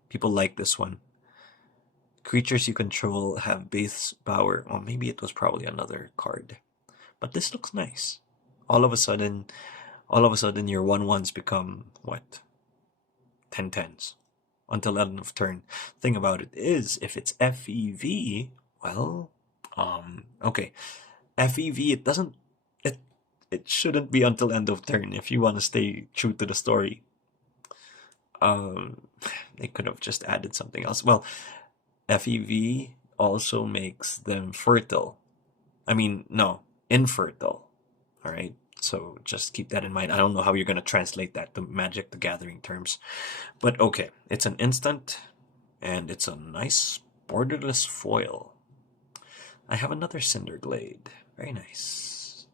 People like this one. Creatures you control have base power. Well, maybe it was probably another card, but this looks nice. All of a sudden, your 1/1s become what? 10/10s until end of turn. Thing about it is, if it's FEV, well, okay, FEV it shouldn't be until end of turn if you want to stay true to the story. They could have just added something else. Well, FEV also makes them fertile. I mean, no, infertile. All right. So just keep that in mind. I don't know how you're going to translate that to Magic the Gathering terms. But okay, it's an instant, and it's a nice borderless foil. I have another Cinderglade. Very nice.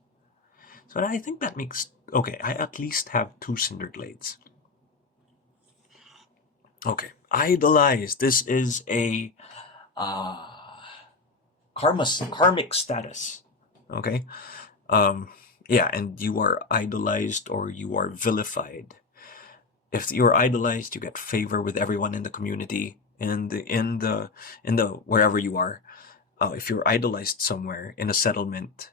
So I think that makes... Okay, I at least have 2 Cinderglades. Okay, Idolize. This is a karmic status. Okay? Yeah, and you are idolized or you are vilified. If you're idolized, you get favor with everyone in the community, in the wherever you are. If you're idolized somewhere in a settlement,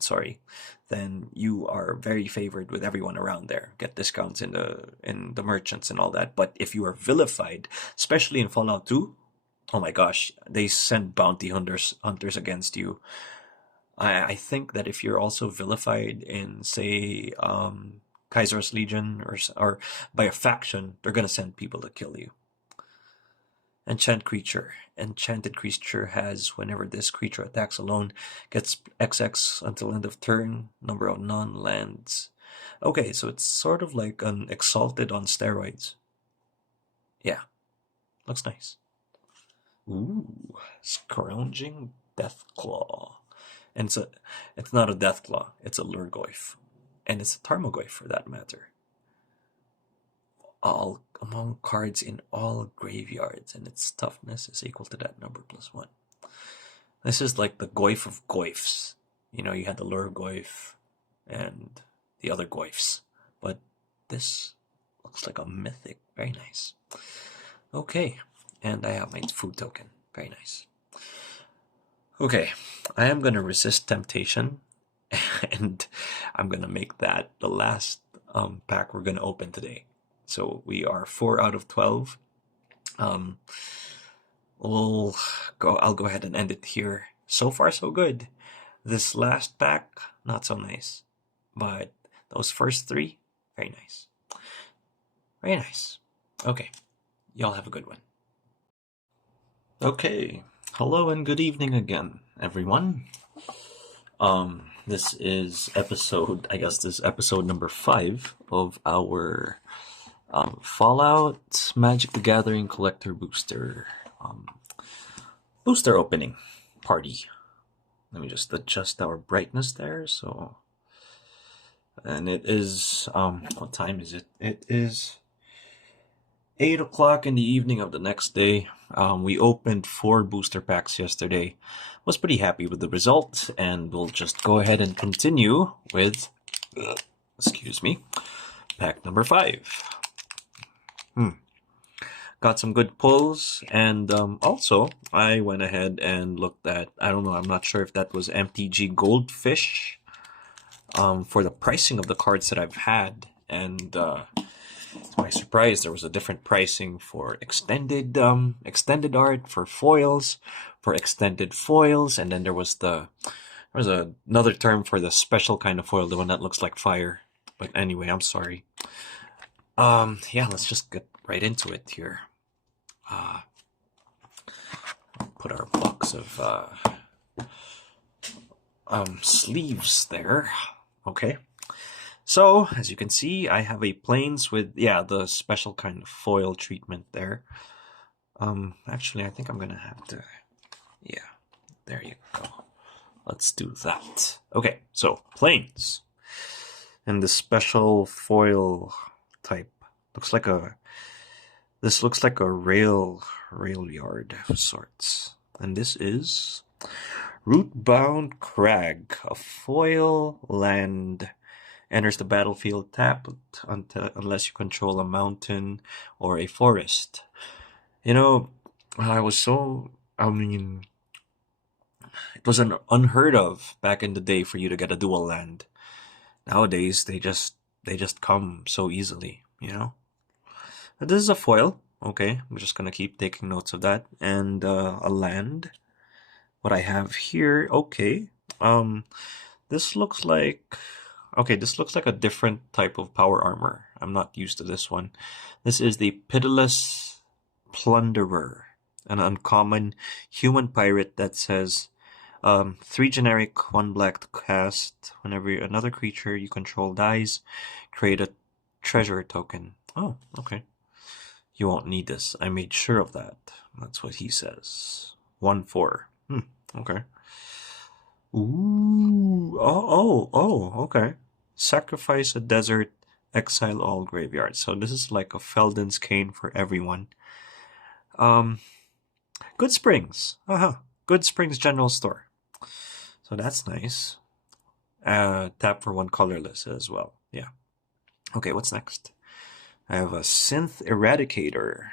sorry, then you are very favored with everyone around there. Get discounts in the merchants and all that. But if you are vilified, especially in Fallout 2, oh my gosh, they send bounty hunters against you. I think that if you're also vilified in, say, Kaiser's Legion or by a faction, they're gonna send people to kill you. Enchanted creature has, whenever this creature attacks alone, gets XX until end of turn, number of non-lands. Okay, so it's sort of like an Exalted on steroids. Yeah, looks nice. Ooh, Scrounging Deathclaw. And it's not a Deathclaw, it's a Lurgoyf. And it's a Tarmogoyf for that matter. All among cards in all graveyards, and its toughness is equal to that number +1. This is like the Goyf of Goyfs. You had the Lurgoyf and the other Goyfs. But this looks like a mythic. Very nice. Okay, and I have my food token. Very nice. Okay, I am going to resist temptation, and I'm going to make that the last pack we're going to open today. So we are 4 out of 12. I'll go ahead and end it here. So far, so good. This last pack, not so nice. But those first 3, very nice. Very nice. Okay, y'all have a good one. Okay, hello and good evening again, everyone. This is episode number 5 of our Fallout Magic the Gathering Collector Booster opening party. Let me just adjust our brightness there so And it is what time is it? It is 8 o'clock in the evening of the next day. We opened 4 booster packs yesterday. Was pretty happy with the result, and we'll just go ahead and continue with, excuse me, pack number 5. Got some good pulls, and also I went ahead and looked at, I don't know, I'm not sure if that was MTG Goldfish, for the pricing of the cards that I've had, and to my surprise, there was a different pricing for extended art, for foils, and then there was another term for the special kind of foil, the one that looks like fire. But anyway, I'm sorry. Yeah, let's just get right into it here. Put our box of sleeves there. Okay. So, as you can see, I have a plains with, the special kind of foil treatment there. Actually, I think I'm gonna have to, there you go. Let's do that. Okay, so, plains. And the special foil type. This looks like a rail yard of sorts. And this is Rootbound Crag, a foil land. Enters the battlefield tapped unless you control a mountain or a forest. You know, it was unheard of back in the day for you to get a dual land. Nowadays, they just come so easily, you know? But this is a foil. Okay, I'm just gonna keep taking notes of that. And a land. What I have here, okay. This looks like a different type of power armor. I'm not used to this one. This is the Pitiless Plunderer, an uncommon human pirate that says 3 generic, 1 black to cast. Whenever another creature you control dies, create a treasure token. Oh, okay. You won't need this. I made sure of that. That's what he says. 1/4. Okay. Ooh. Oh, okay. Sacrifice a desert, exile all graveyards. So this is like a Felden's Cane for everyone. Good Springs. Good Springs General Store. So that's nice. Tap for 1 colorless as well. Yeah. Okay, what's next? I have a Synth Eradicator.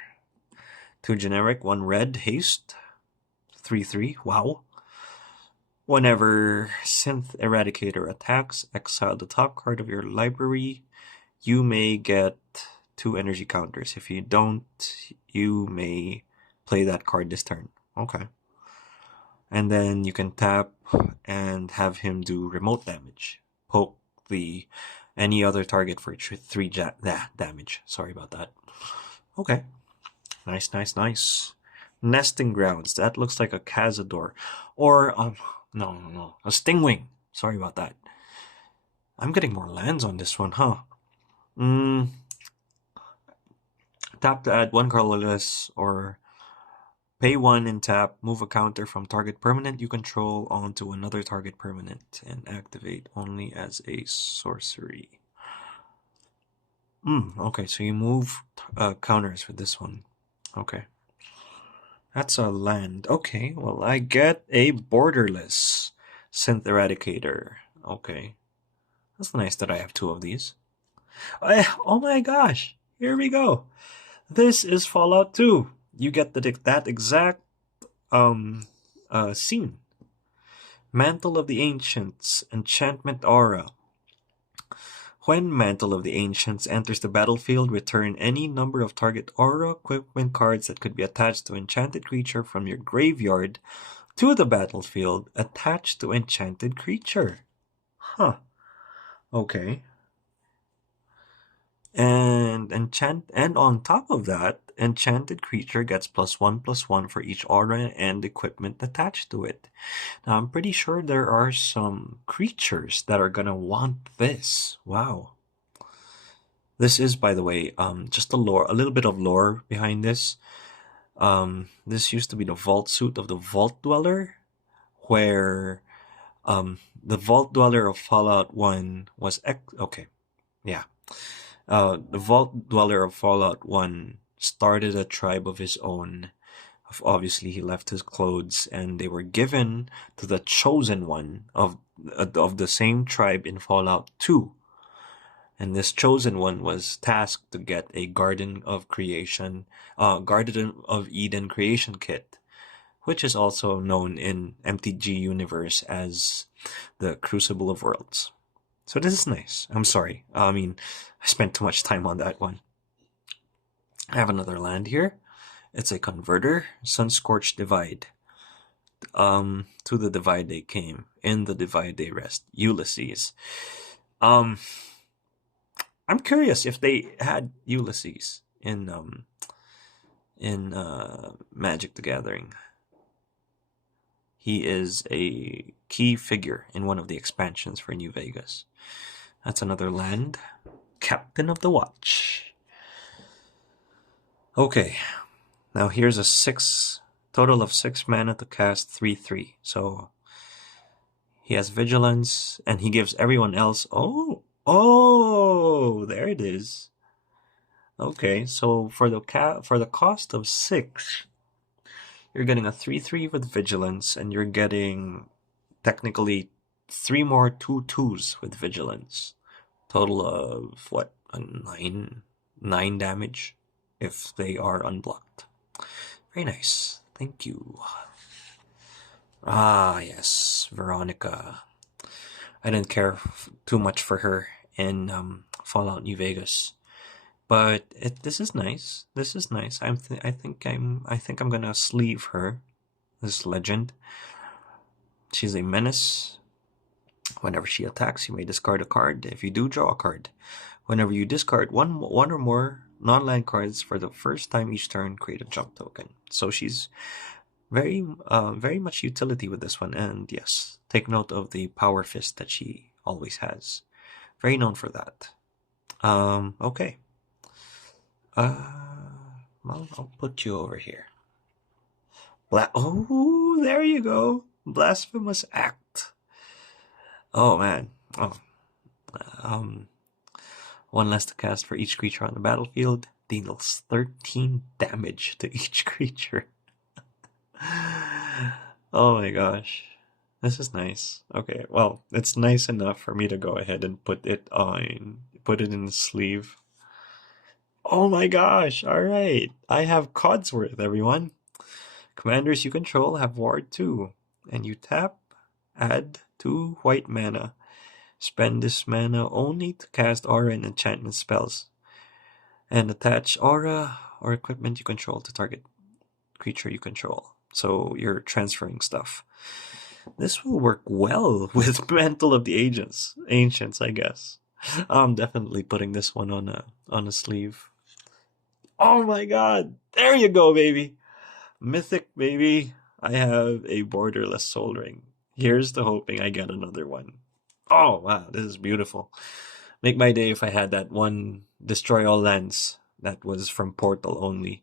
2 generic, 1 red, haste. 3/3. Wow. Whenever Synth Eradicator attacks, exile the top card of your library. You may get 2 energy counters. If you don't, you may play that card this turn. Okay. And then you can tap and have him do remote damage. Poke any other target for 3 damage. Sorry about that. Okay. Nice. Nesting Grounds. That looks like a Cazador. Or, no. A Stingwing. Sorry about that. I'm getting more lands on this one, huh? Tap to add 1 colorless, or pay 1 and tap, move a counter from target permanent you control onto another target permanent, and activate only as a sorcery. Okay, so you move counters for this one. Okay. That's a land. Okay, well, I get a borderless Synth Eradicator. Okay. That's nice that I have 2 of these. Oh my gosh! Here we go! This is Fallout 2. You get that exact scene. Mantle of the Ancients, Enchantment Aura. When Mantle of the Ancients enters the battlefield, return any number of target aura equipment cards that could be attached to enchanted creature from your graveyard to the battlefield, attached to enchanted creature. Huh. Okay. And on top of that, enchanted creature gets +1/+1 for each aura and equipment attached to it. Now, I'm pretty sure there are some creatures that are gonna want this. Wow. This is, by the way, just a little bit of lore behind this. This used to be the vault suit of the Vault Dweller, where The Vault Dweller of Fallout 1 was okay. Yeah. The Vault Dweller of Fallout 1 started a tribe of his own. Obviously, he left his clothes, and they were given to the chosen one of the same tribe in Fallout 2. And this chosen one was tasked to get a Garden of Eden creation kit, which is also known in MTG universe as the Crucible of Worlds. So this is nice. I'm sorry. I mean, I spent too much time on that one. I have another land here. It's a converter, Sunscorched Divide. To the divide they came, in the divide they rest. Ulysses. I'm curious if they had Ulysses in Magic the Gathering. He is a key figure in one of the expansions for New Vegas. That's another land. Captain of the Watch. Okay, now here's a total of 6 mana to cast 3/3. So he has Vigilance, and he gives everyone else. Oh, there it is. Okay, so for the cost of 6, you're getting a 3/3 with Vigilance, and you're getting technically 3 more 2/2s with Vigilance. Total of what? 9 damage if they are unblocked. Very nice. Thank you. Ah, yes, Veronica. I didn't care too much for her in Fallout New Vegas, but this is nice. This is nice. I think I'm gonna sleeve her. This legend. She's a menace. Whenever she attacks, you may discard a card. If you do, draw a card. Whenever you discard one or more non-land cards for the first time each turn, create a jump token. So she's very much utility with this one. And yes, take note of the power fist that she always has. Very known for that. Okay. Well, I'll put you over here. Oh, there you go. Blasphemous Act. Oh man. Oh. 1 less to cast for each creature on the battlefield. Deals 13 damage to each creature. Oh my gosh. This is nice. Okay, well, it's nice enough for me to go ahead and put it in the sleeve. Oh my gosh, alright. I have Codsworth, everyone. Commanders you control have Ward 2. And you tap, add 2 white mana. Spend this mana only to cast aura and enchantment spells. And attach aura or equipment you control to target creature you control. So you're transferring stuff. This will work well with Mantle of the Ancients, I guess. I'm definitely putting this one on a sleeve. Oh my god! There you go, baby! Mythic, baby! I have a Borderless Soul Ring. Here's to hoping I get another one. Oh wow, this is beautiful. Make my day if I had that one Destroy All Lands that was from Portal only.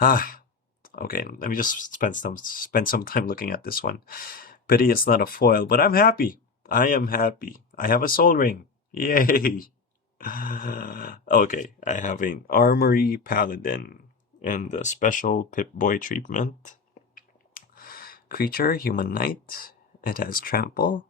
Okay, let me just spend some time looking at this one. Pity it's not a foil, but I'm happy. I am happy. I have a Soul Ring. Yay! Okay, I have an Armory Paladin and the special Pip-Boy treatment. Creature, Human Knight. It has Trample.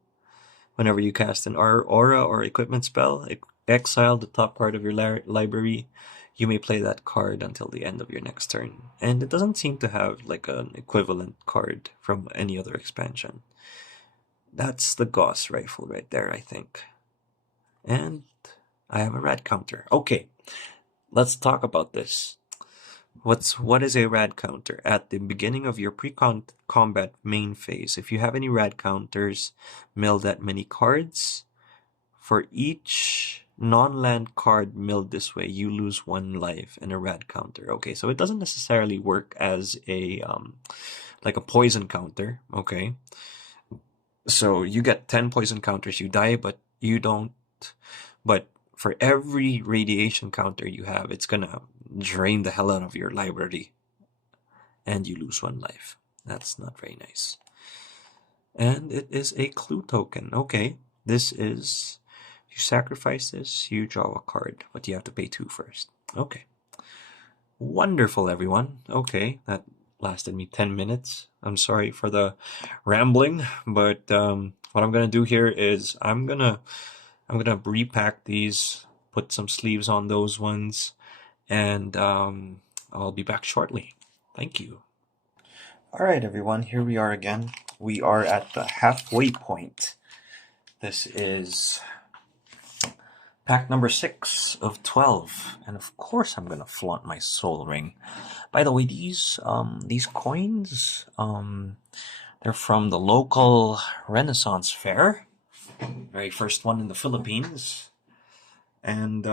Whenever you cast an aura or equipment spell, exile the top part of your library. You may play that card until the end of your next turn. And it doesn't seem to have like an equivalent card from any other expansion. That's the Gauss rifle right there, I think. And I have a rad counter. Okay, let's talk about this. What is a rad counter? At the beginning of your pre-combat main phase, if you have any rad counters, mill that many cards. For each non-land card milled this way, you lose 1 life and a rad counter. Okay, so it doesn't necessarily work as a like a poison counter. Okay, so you get 10 poison counters, you die, but you don't. But for every radiation counter you have, it's gonna drain the hell out of your library, and you lose 1 life. That's not very nice. And it is a clue token. Okay, this is, you sacrifice this, you draw a card, but you have to pay 2 first. Okay. Wonderful, everyone. Okay, that lasted me 10 minutes. I'm sorry for the rambling, but what I'm gonna do here is I'm gonna repack these, put some sleeves on those ones, and I'll be back shortly. Thank you. All right, everyone, here we are again. We are at the halfway point. This is pack number 6 of 12, and of course I'm gonna flaunt my soul ring. By the way, these coins, they're from the local Renaissance fair, very first one in the Philippines. And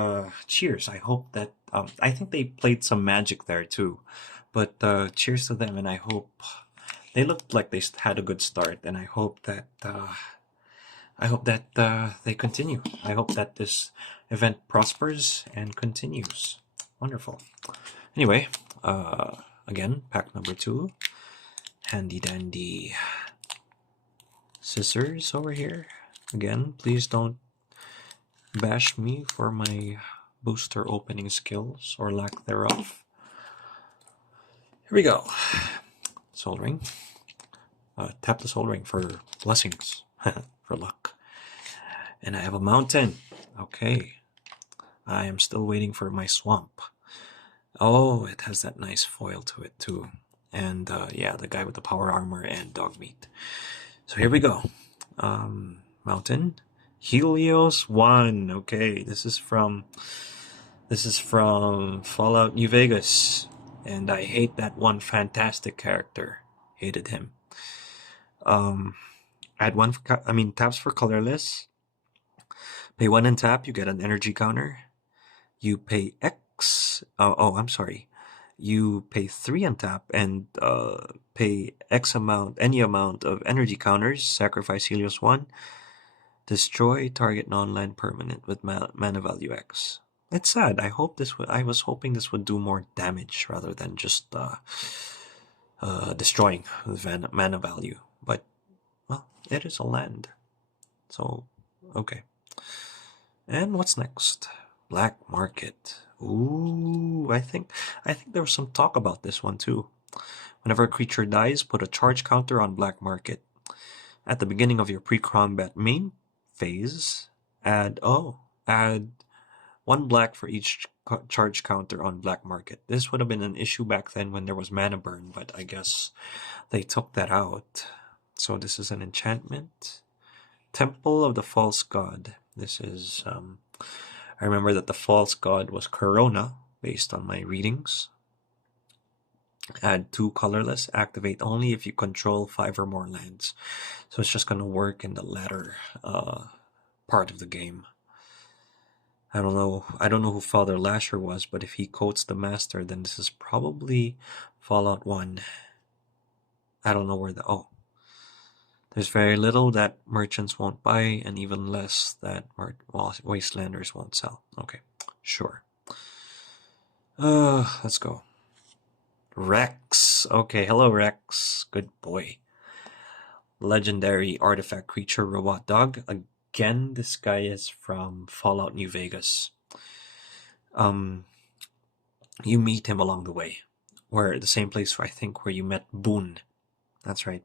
cheers! I hope that I think they played some Magic there too, but cheers to them, and I hope they looked like they had a good start, and I hope that they continue. I hope that this event prospers and continues. Wonderful. Anyway, again, pack number 2. Handy dandy scissors over here. Again, please don't bash me for my booster opening skills or lack thereof. Here we go. Soul ring. Tap the soul ring for blessings, for luck. And I have a mountain. Okay. I am still waiting for my swamp. Oh, it has that nice foil to it too. And yeah, the guy with the power armor and dog meat. So here we go. Mountain. Helios 1. Okay, this is from Fallout New Vegas. And I hate that one fantastic character. Hated him. Add one taps for colorless. Pay 1 and tap, you get an energy counter. You pay X. I'm sorry. You pay 3 and tap and pay X amount, any amount of energy counters. Sacrifice Helios 1. Destroy target non-land permanent with mana value X. It's sad. I was hoping this would do more damage rather than just destroying with mana value. But well, it is a land. So okay. And what's next? Black Market. Ooh, I think there was some talk about this one too. Whenever a creature dies, put a charge counter on Black Market. At the beginning of your pre-combat main phase, add 1 black for each charge counter on Black Market. This would have been an issue back then when there was mana burn, but I guess they took that out. So this is an enchantment. Temple of the False God. This is I remember that the false god was Corona, based on my readings. Add 2 colorless. Activate only if you control 5 or more lands. So it's just going to work in the latter part of the game. I don't know who Father Lasher was, but if he quotes the master, then this is probably Fallout 1. I don't know where there's very little that merchants won't buy, and even less that wastelanders won't sell. Okay, sure. Let's go. Rex. Okay, hello Rex. Good boy. Legendary artifact creature, robot dog. Again, this guy is from Fallout New Vegas. You meet him along the way. The same place I think where you met Boone. That's right.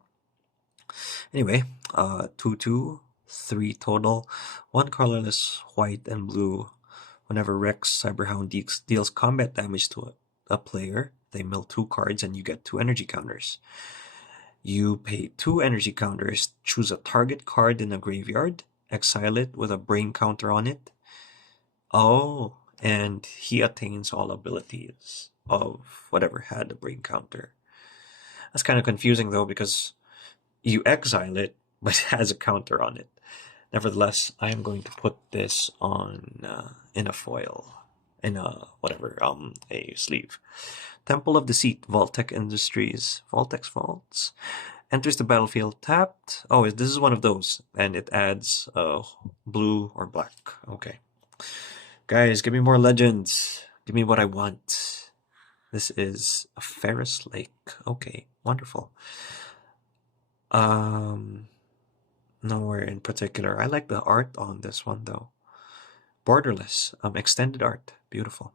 Anyway, 2/2, 3 total, 1 colorless, white and blue. Whenever Rex Cyberhound deals combat damage to a player, they mill 2 cards and you get 2 energy counters. You pay 2 energy counters, choose a target card in a graveyard, exile it with a brain counter on it. Oh, and he attains all abilities of whatever had a brain counter. That's kind of confusing though, because you exile it, but it has a counter on it. Nevertheless, I am going to put this on in a foil, in a sleeve. Temple of Deceit, Vaultec Industries, Vaultex Vaults. Enters the battlefield tapped. Oh, this is one of those, and it adds blue or black. Okay. Guys, give me more legends. Give me what I want. This is a Ferris Lake. Okay, wonderful. Nowhere in particular. I like the art on this one though. Borderless. Extended art. Beautiful.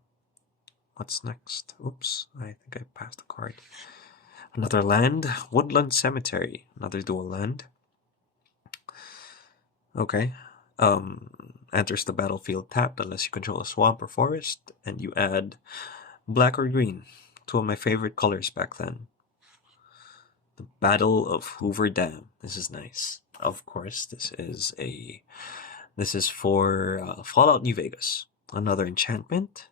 What's next? Oops, I think I passed a card. Another land. Woodland Cemetery. Another dual land. Okay. Enters the battlefield tapped unless you control a swamp or forest, and you add black or green. Two of my favorite colors back then. The Battle of Hoover Dam. This is nice. Of course, this is for Fallout New Vegas. Another enchantment.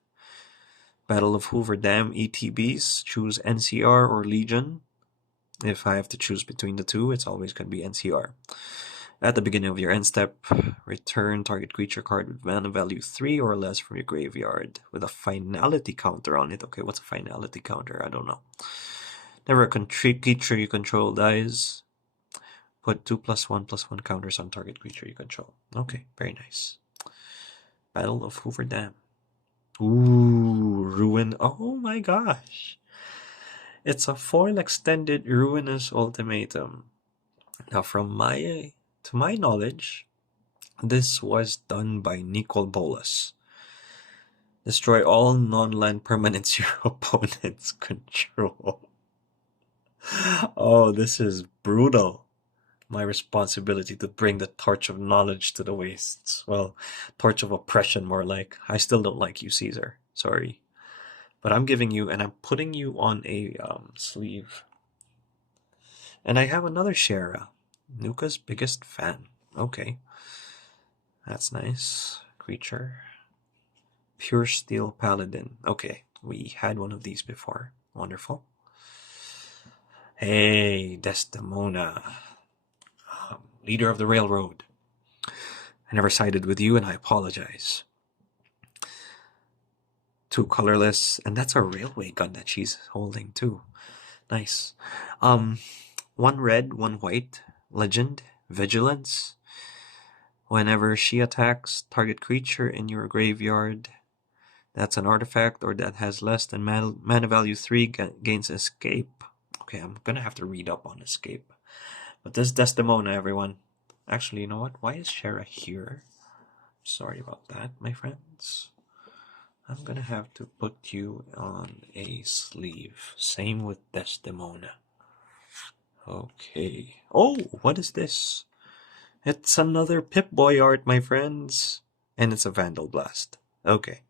Battle of Hoover Dam ETBs. Choose NCR or Legion. If I have to choose between the two, it's always going to be NCR. At the beginning of your end step, return target creature card with mana value 3 or less from your graveyard with a finality counter on it. Okay, what's a finality counter? I don't know. Never a creature you control dies. Put 2+1/+1 counters on target creature you control. Okay, very nice. Battle of Hoover Dam. Ooh, Ruin. Oh my gosh. It's a foil extended Ruinous Ultimatum. Now, to my knowledge, this was done by Nicol Bolas. Destroy all non-land permanents your opponents control. Oh, this is brutal. My responsibility to bring the torch of knowledge to the wastes. Well, torch of oppression more like. I still don't like you, Caesar. Sorry. But I'm giving you, and I'm putting you on a sleeve. And I have another Shara. Nuka's biggest fan. Okay. That's nice. Creature. Pure Steel Paladin. Okay. We had one of these before. Wonderful. Hey, Desdemona. Leader of the Railroad. I never sided with you and I apologize. 2 colorless, and that's a railway gun that she's holding too. Nice. 1 red, 1 white. Legend, Vigilance. Whenever she attacks target creature in your graveyard that's an artifact or that has less than mana value 3 gains escape. Okay, I'm gonna have to read up on escape. But this Desdemona, everyone. Actually, you know what? Why is Shara here? Sorry about that, my friends. I'm gonna have to put you on a sleeve. Same with Desdemona. Okay. Oh, what is this? It's another Pip-Boy art, my friends. And it's a Vandal Blast. Okay.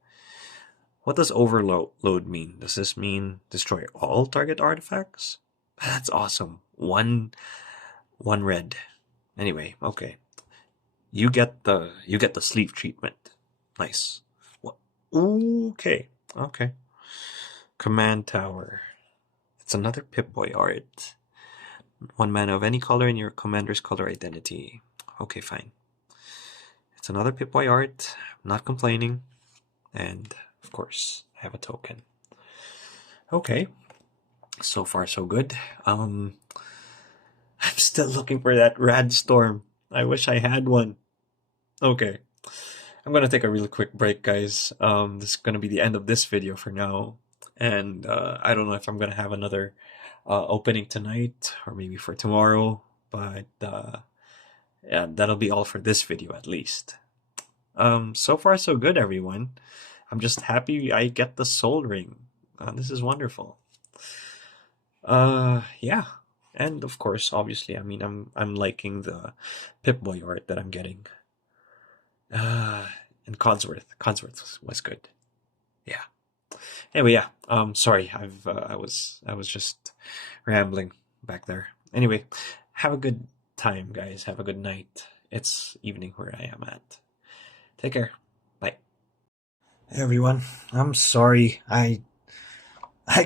What does overload mean? Does this mean destroy all target artifacts? That's awesome. One red. Anyway, okay. You get the sleeve treatment. Nice. What? Okay. Okay. Command Tower. It's another Pip-Boy art. 1 mana of any color in your commander's color identity. Okay, fine. It's another Pip-Boy art. I'm not complaining. And, of course, I have a token. Okay. So far, so good. I'm still looking for that Radstorm. I wish I had one. Okay. I'm going to take a really quick break, guys. This is going to be the end of this video for now. And I don't know if I'm going to have another opening tonight or maybe for tomorrow. But yeah, that'll be all for this video at least. So far, so good, everyone. I'm just happy I get the Soul Ring. This is wonderful. Yeah. And of course, obviously, I mean, I'm liking the Pip-Boy art that I'm getting. And Codsworth was good. Yeah. Anyway, yeah. Sorry, I was just rambling back there. Anyway, have a good time, guys. Have a good night. It's evening where I am at. Take care. Bye. Hey everyone. I'm sorry. I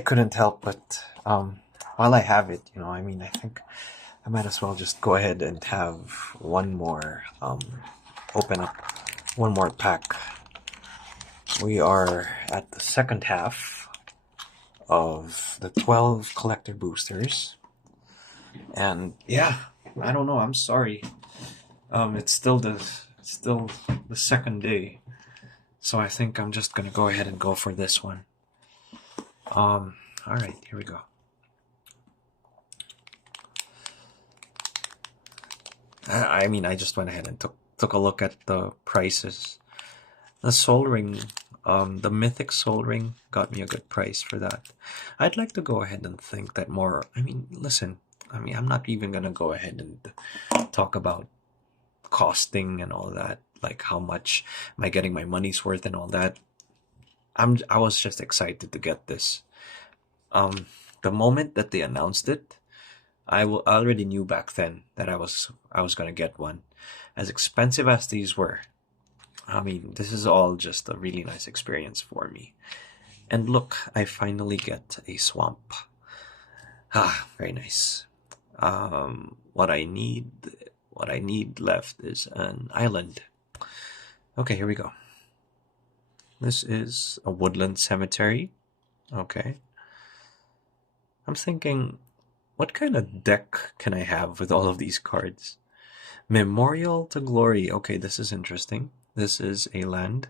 couldn't help but while I have it, I mean, I think I might as well just go ahead and have one more open up one more pack. We are at the second half of the 12 collector boosters. And yeah, I don't know, I'm sorry. It's still the second day. So I think I'm just gonna go ahead and go for this one. Alright, here we go. I mean, I just went ahead and took a look at the prices. The Soul Ring, the Mythic Soul Ring got me a good price for that. I'd like to go ahead and think that more. I mean, listen. I mean, I'm not even gonna go ahead and talk about costing and all that. Like, how much am I getting my money's worth and all that. I was just excited to get this. The moment that they announced it, I already knew back then that I was gonna get one. As expensive as these were, I mean, this is all just a really nice experience for me. And look, I finally get a swamp. Ah, very nice. What I need left is an island. Okay, here we go. This is a woodland cemetery. Okay. I'm thinking, what kind of deck can I have with all of these cards? Memorial to Glory. Okay, this is interesting. This is a land.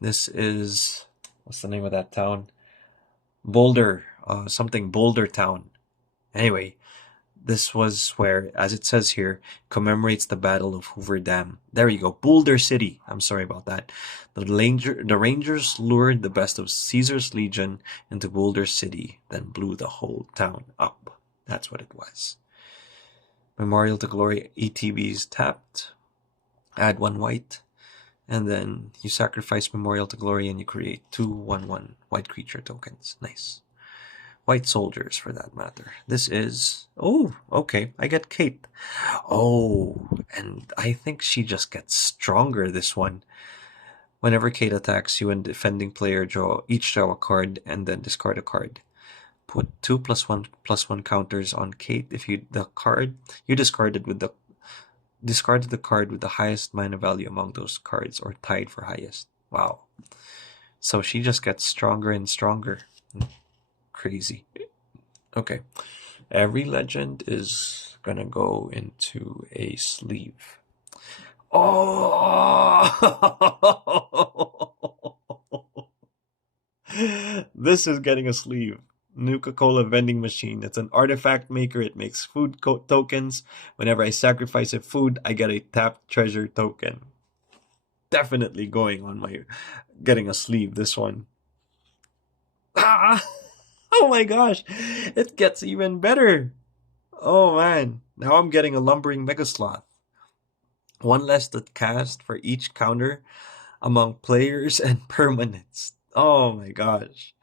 This is, what's the name of that town? Boulder, something Boulder Town. Anyway, this was where, as it says here, commemorates the Battle of Hoover Dam. There you go, Boulder City. I'm sorry about that. The Rangers lured the best of Caesar's Legion into Boulder City, then blew the whole town up. That's what it was. Memorial to Glory, ETBs tapped. Add 1 white. And then you sacrifice Memorial to Glory and you create 2 1/1 white creature tokens. Nice. White soldiers, for that matter. This is... Oh, okay. I get Kate. Oh, and I think she just gets stronger, this one. Whenever Kate attacks you and defending player draw a card and then discard a card. Put 2+1/+1 counters on Kate if you discarded the card with the highest mana value among those cards or tied for highest. Wow. So she just gets stronger and stronger. Crazy. Okay. Every legend is gonna go into a sleeve. Oh! This is getting a sleeve. Nuka-Cola vending machine. It's an artifact maker. It makes food tokens. Whenever I sacrifice a food, I get a tapped treasure token. Definitely going on my... Getting a sleeve, this one. Ah! Oh my gosh! It gets even better! Oh man. Now I'm getting a Lumbering Megasloth. 1 less to cast for each counter among players and permanents. Oh my gosh.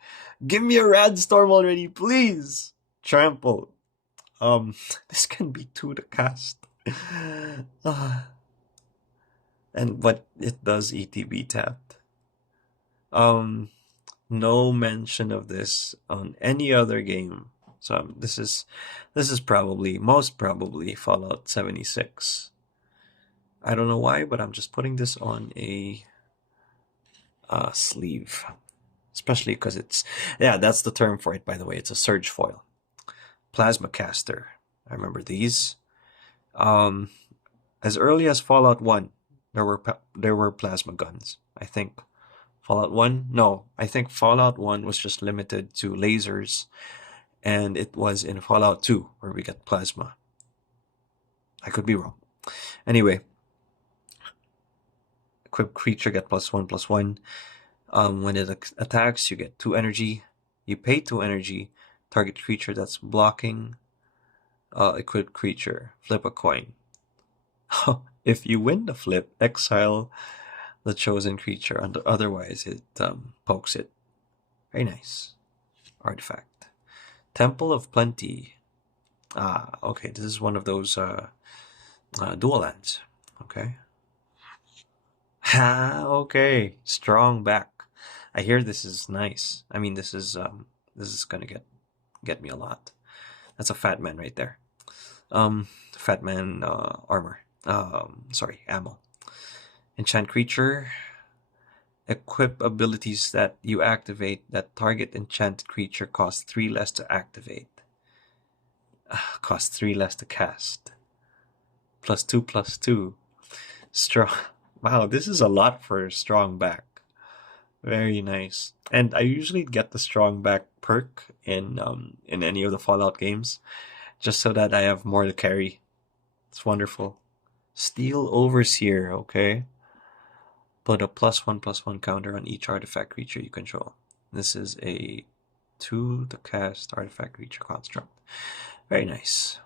Give me a Radstorm already, please! Trample. This can be 2 to cast. But it does ETB tapped. No mention of this on any other game. So this is most probably Fallout 76. I don't know why, but I'm just putting this on a sleeve. Especially because it's... Yeah, that's the term for it, by the way. It's a surge foil. Plasma Caster. I remember these. As early as Fallout 1, there were plasma guns. I think Fallout 1? No, I think Fallout 1 was just limited to lasers. And it was in Fallout 2 where we get plasma. I could be wrong. Anyway. Equipped creature get +1/+1. When it attacks, you get 2 energy. You pay 2 energy. Target creature that's blocking. Equipped creature. Flip a coin. If you win the flip, exile the chosen creature. Otherwise, it pokes it. Very nice. Artifact. Temple of Plenty. Ah, okay. This is one of those dual lands. Okay. Ha, okay. Strong back. I hear this is nice. I mean, this is gonna get me a lot. That's a fat man right there. Fat man armor. Ammo. Enchant creature. Equip abilities that you activate that target enchanted creature costs 3 less to activate. Costs 3 less to cast. +2/+2. Strong. Wow, this is a lot for strong back. Very nice. And I usually get the strong back perk in any of the Fallout games, just so that I have more to carry. It's wonderful. Steel Overseer, okay. Put a +1/+1 counter on each artifact creature you control. This is a 2 to cast artifact creature construct. Very nice.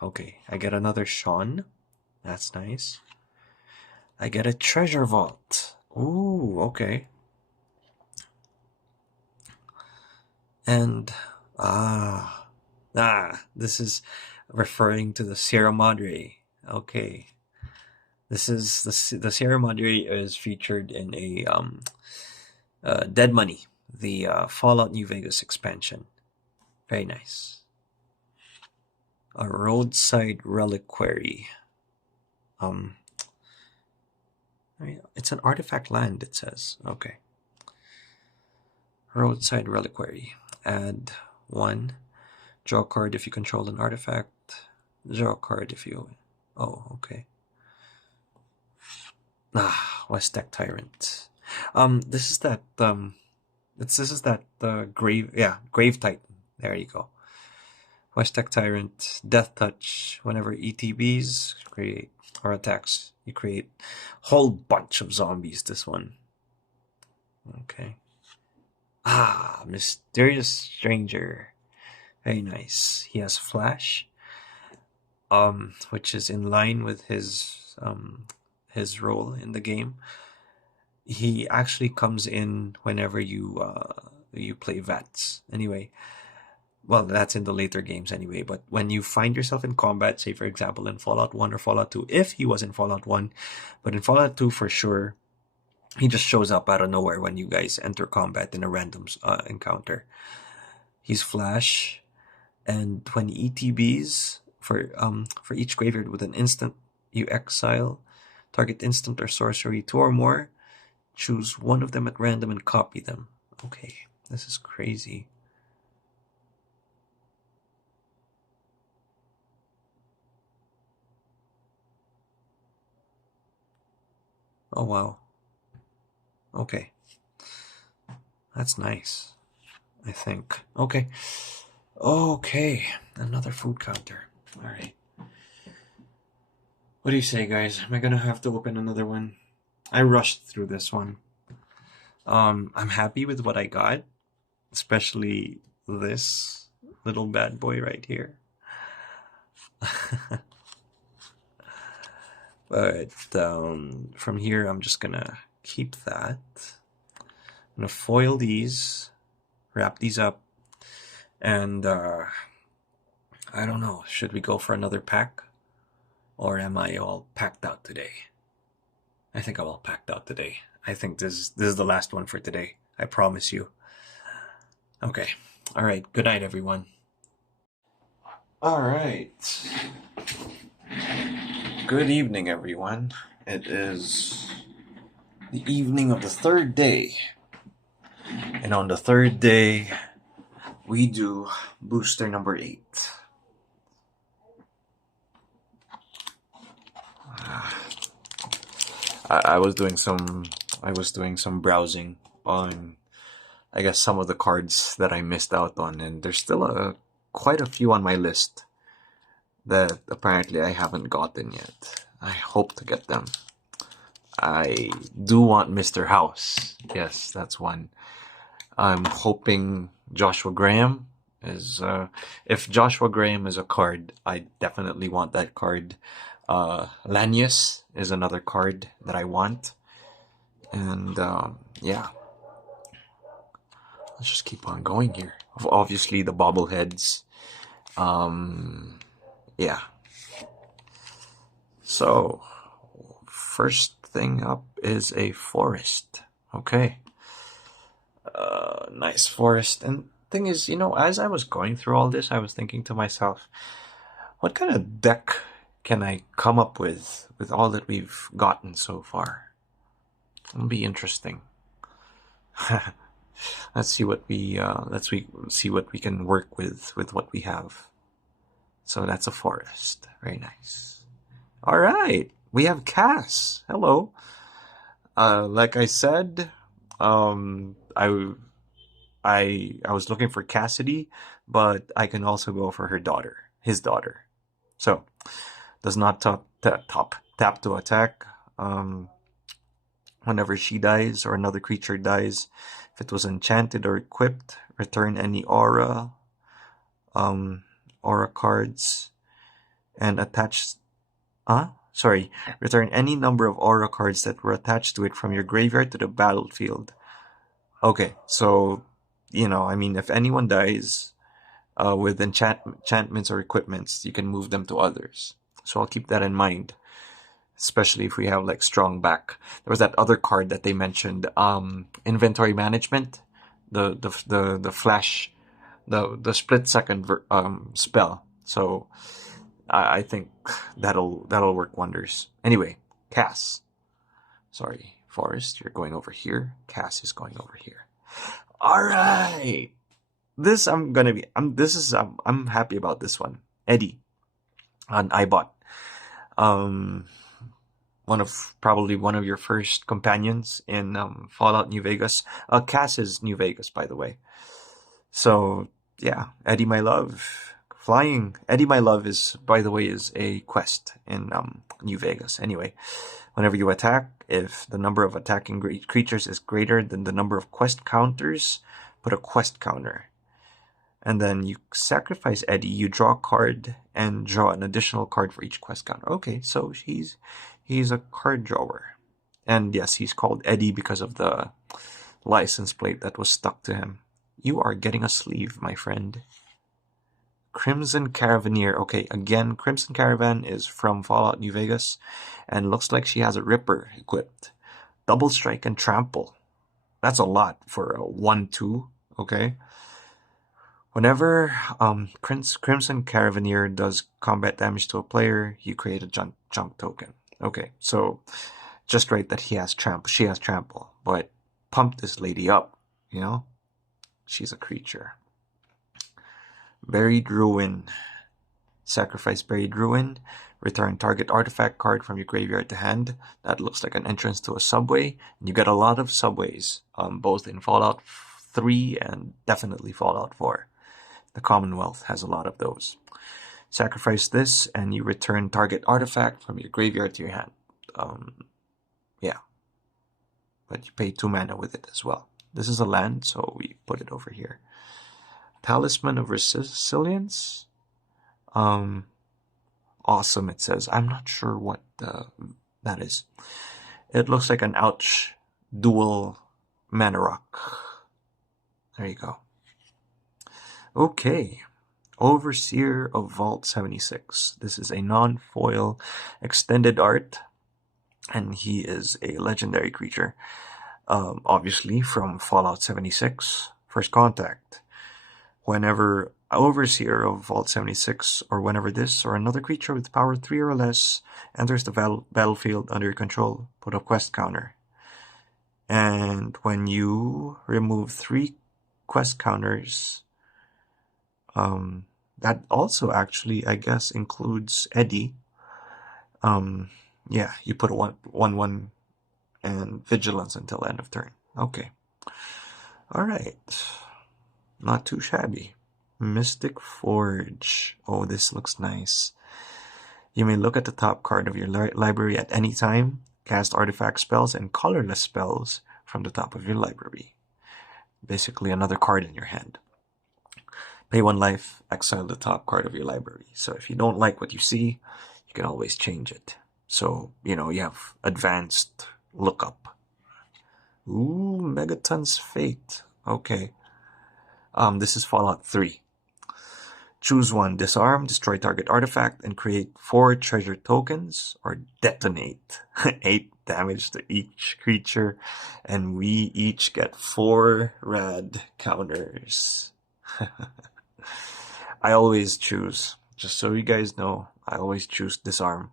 Okay. I get another Sean. That's nice. I get a Treasure Vault. Ooh, okay. And, this is referring to the Sierra Madre. Okay. This is the Sierra Madre is featured in a Dead Money, the Fallout New Vegas expansion. Very nice. A Roadside Reliquary. It's an artifact land, it says. Okay. Roadside Reliquary. Add 1. Draw a card if you control an artifact. Draw a card if you... Oh, okay. West Deck Tyrant. This is that Grave Titan. There you go. West Deck Tyrant, Death Touch. Whenever ETBs create or attacks, you create a whole bunch of zombies. This one. Okay. Mysterious Stranger. Very nice. He has Flash, which is in line with his role in the game. He actually comes in whenever you play VATS. Anyway, well, that's in the later games anyway. But when you find yourself in combat, say for example in Fallout 1 or Fallout 2, if he was in Fallout 1, but in Fallout 2 for sure, he just shows up out of nowhere when you guys enter combat in a random encounter. He's Flash, and when ETBs for each graveyard with an instant, you exile target instant or sorcery 2 or more. Choose one of them at random and copy them. Okay, this is crazy. Oh wow. Okay. That's nice, I think. Okay. Okay. Another food counter. Alright. What do you say, guys? Am I gonna have to open another one? I rushed through this one. I'm happy with what I got, especially this little bad boy right here. But from here, I'm just gonna keep that. I'm gonna foil these, wrap these up, and I don't know. Should we go for another pack, or am I all packed out today? I think I'm all packed out today. I think this is the last one for today. I promise you. Okay. All right. Good night, everyone. All right. Good evening, everyone. It is the evening of the third day. And on the third day, we do booster number 8. I was doing some browsing on, I guess, some of the cards that I missed out on, and there's still quite a few on my list that apparently I haven't gotten yet. I hope to get them. I do want Mr. House. Yes, that's one. I'm hoping Joshua Graham is... if Joshua Graham is a card, I definitely want that card. Lanius is another card that I want. And, yeah. Let's just keep on going here. Obviously, the bobbleheads. Yeah. So, first thing up is a forest. Okay. Nice forest. And thing is, as I was going through all this, I was thinking to myself, what kind of deck can I come up with all that we've gotten so far? It'll be interesting. Let's see what we can work with what we have. So that's a forest. Very nice. All right, we have Cass. Hello. Like I said, I was looking for Cassidy, but I can also go for his daughter. So, does not tap to attack. Whenever she dies or another creature dies, if it was enchanted or equipped, return any aura cards and attach. Return any number of aura cards that were attached to it from your graveyard to the battlefield. Okay, so if anyone dies with enchantments or equipments, you can move them to others. So I'll keep that in mind, especially if we have like strong back. There was that other card that they mentioned, inventory management, the flash, the split second spell. So I think that'll work wonders. Anyway, Cass. Sorry, Forrest, you're going over here. Cass is going over here. All right. I'm happy about this one. Eddie on iBot. Probably one of your first companions in Fallout New Vegas. Cass is New Vegas, by the way. So yeah, Eddie My Love. Flying Eddie My Love is, by the way, is a quest in New Vegas. Anyway, whenever you attack, if the number of attacking creatures is greater than the number of quest counters, put a quest counter. And then you sacrifice Eddie, you draw a card and draw an additional card for each quest counter. Okay, so he's a card drawer. And yes, he's called Eddie because of the license plate that was stuck to him. You are getting a sleeve, my friend. Crimson Caravaneer. Okay, again, Crimson Caravan is from Fallout New Vegas, and looks like she has a Ripper equipped. Double Strike and Trample. That's a lot for a 1/2, okay? Whenever Crimson Caravaneer does combat damage to a player, you create a junk token. Okay, so just right that she has Trample, but pump this lady up, She's a creature. Buried Ruin. Sacrifice Buried Ruin. Return target artifact card from your graveyard to hand. That looks like an entrance to a subway. And you get a lot of subways, both in Fallout 3 and definitely Fallout 4. The Commonwealth has a lot of those. Sacrifice this and you return target artifact from your graveyard to your hand. Yeah. But you pay 2 mana with it as well. This is a land, so we put it over here. Talisman of Resilience. Awesome, it says. I'm not sure what that is. It looks like an ouch dual mana rock. There you go. Okay. Overseer of Vault 76. This is a non-foil extended art, and he is a legendary creature. Obviously from Fallout 76. First Contact. Whenever Overseer of Vault 76, or whenever this or another creature with power 3 or less enters the battlefield under your control, put a quest counter. And when you remove 3 quest counters, that also actually, I guess, includes Eddie. Yeah, you put a 1/1 and Vigilance until end of turn. Okay. Alright. Not too shabby. Mystic Forge. Oh, this looks nice. You may look at the top card of your library at any time, cast artifact spells and colorless spells from the top of your library. Basically another card in your hand. Pay 1 life, exile the top card of your library. So if you don't like what you see, you can always change it. So, you have advanced lookup. Ooh, Megaton's Fate. Okay. This is Fallout 3. Choose 1. Disarm, destroy target artifact, and create 4 treasure tokens, or detonate. 8 damage to each creature, and we each get 4 rad counters. I always choose, just so you guys know, I always choose Disarm.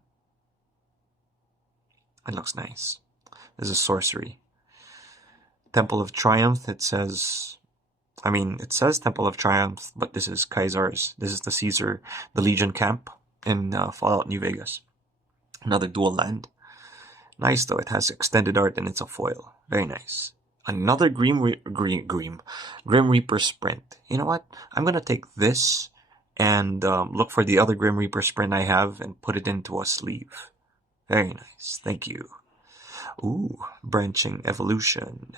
It looks nice. This is sorcery. Temple of Triumph, it says Temple of Triumph, but this is Caesar's. This is the Legion camp in Fallout New Vegas. Another dual land. Nice though, it has extended art and it's a foil. Very nice. Another Grim Reaper Sprint. You know what? I'm gonna take this and look for the other Grim Reaper sprint I have and put it into a sleeve. Very nice. Thank you. Ooh, branching evolution.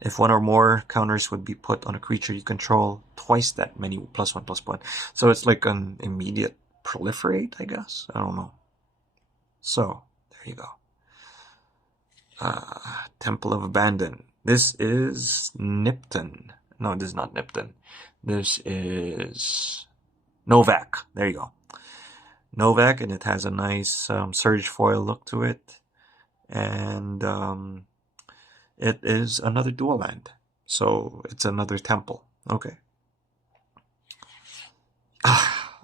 If one or more counters would be put on a creature you control, twice that many +1/+1. So it's like an immediate proliferate, I guess? I don't know. So, there you go. Temple of Abandon. This is Nipton. No, this is not Nipton. This is Novak. There you go. Novak, and it has a nice surge foil look to it. And it is another dual land. So it's another temple. Okay.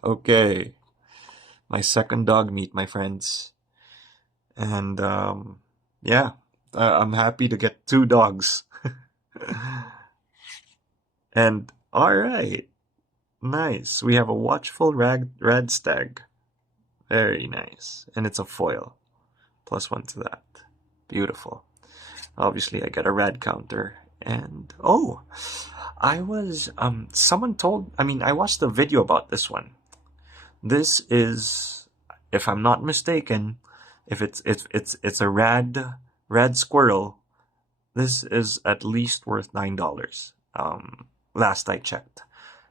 Okay. My second dog meat, my friends. And yeah, I'm happy to get 2 dogs. And alright. Nice. We have a watchful Radstag. Very nice. And it's a foil. +1 to that. Beautiful. Obviously, I get a rad counter. And, oh, I was, someone told, I watched a video about this one. This is, if I'm not mistaken, if it's a rad squirrel, this is at least worth $9. Last I checked.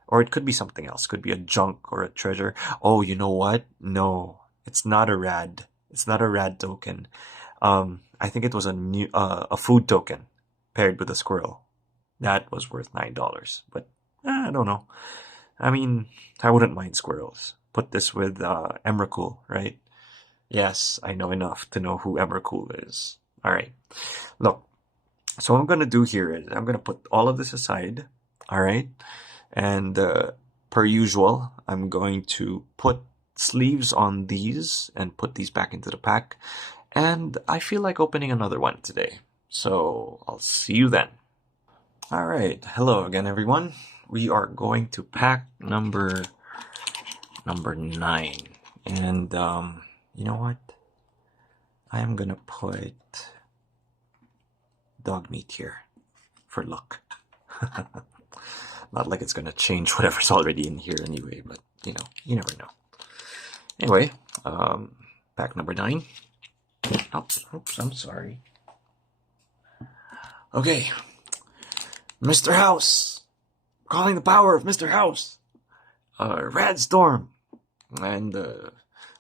Or it could be something else. Could be a junk or a treasure. Oh, you know what? No, it's not a rad. It's not a rad token. I think it was a food token paired with a squirrel. That was worth $9. But I don't know. I wouldn't mind squirrels. Put this with Emrakul, right? Yes, I know enough to know who Emrakul is. All right. Look, so what I'm going to do here is I'm going to put all of this aside. All right. And per usual, I'm going to put sleeves on these and put these back into the pack. And I feel like opening another one today. So I'll see you then. All right. Hello again, everyone. We are going to pack number 9. And you know what? I am going to put dog meat here for luck. Not like it's going to change whatever's already in here anyway, but you never know. Anyway, pack number 9. Oops, I'm sorry. Okay. Mr. House. Calling the power of Mr. House. Radstorm. And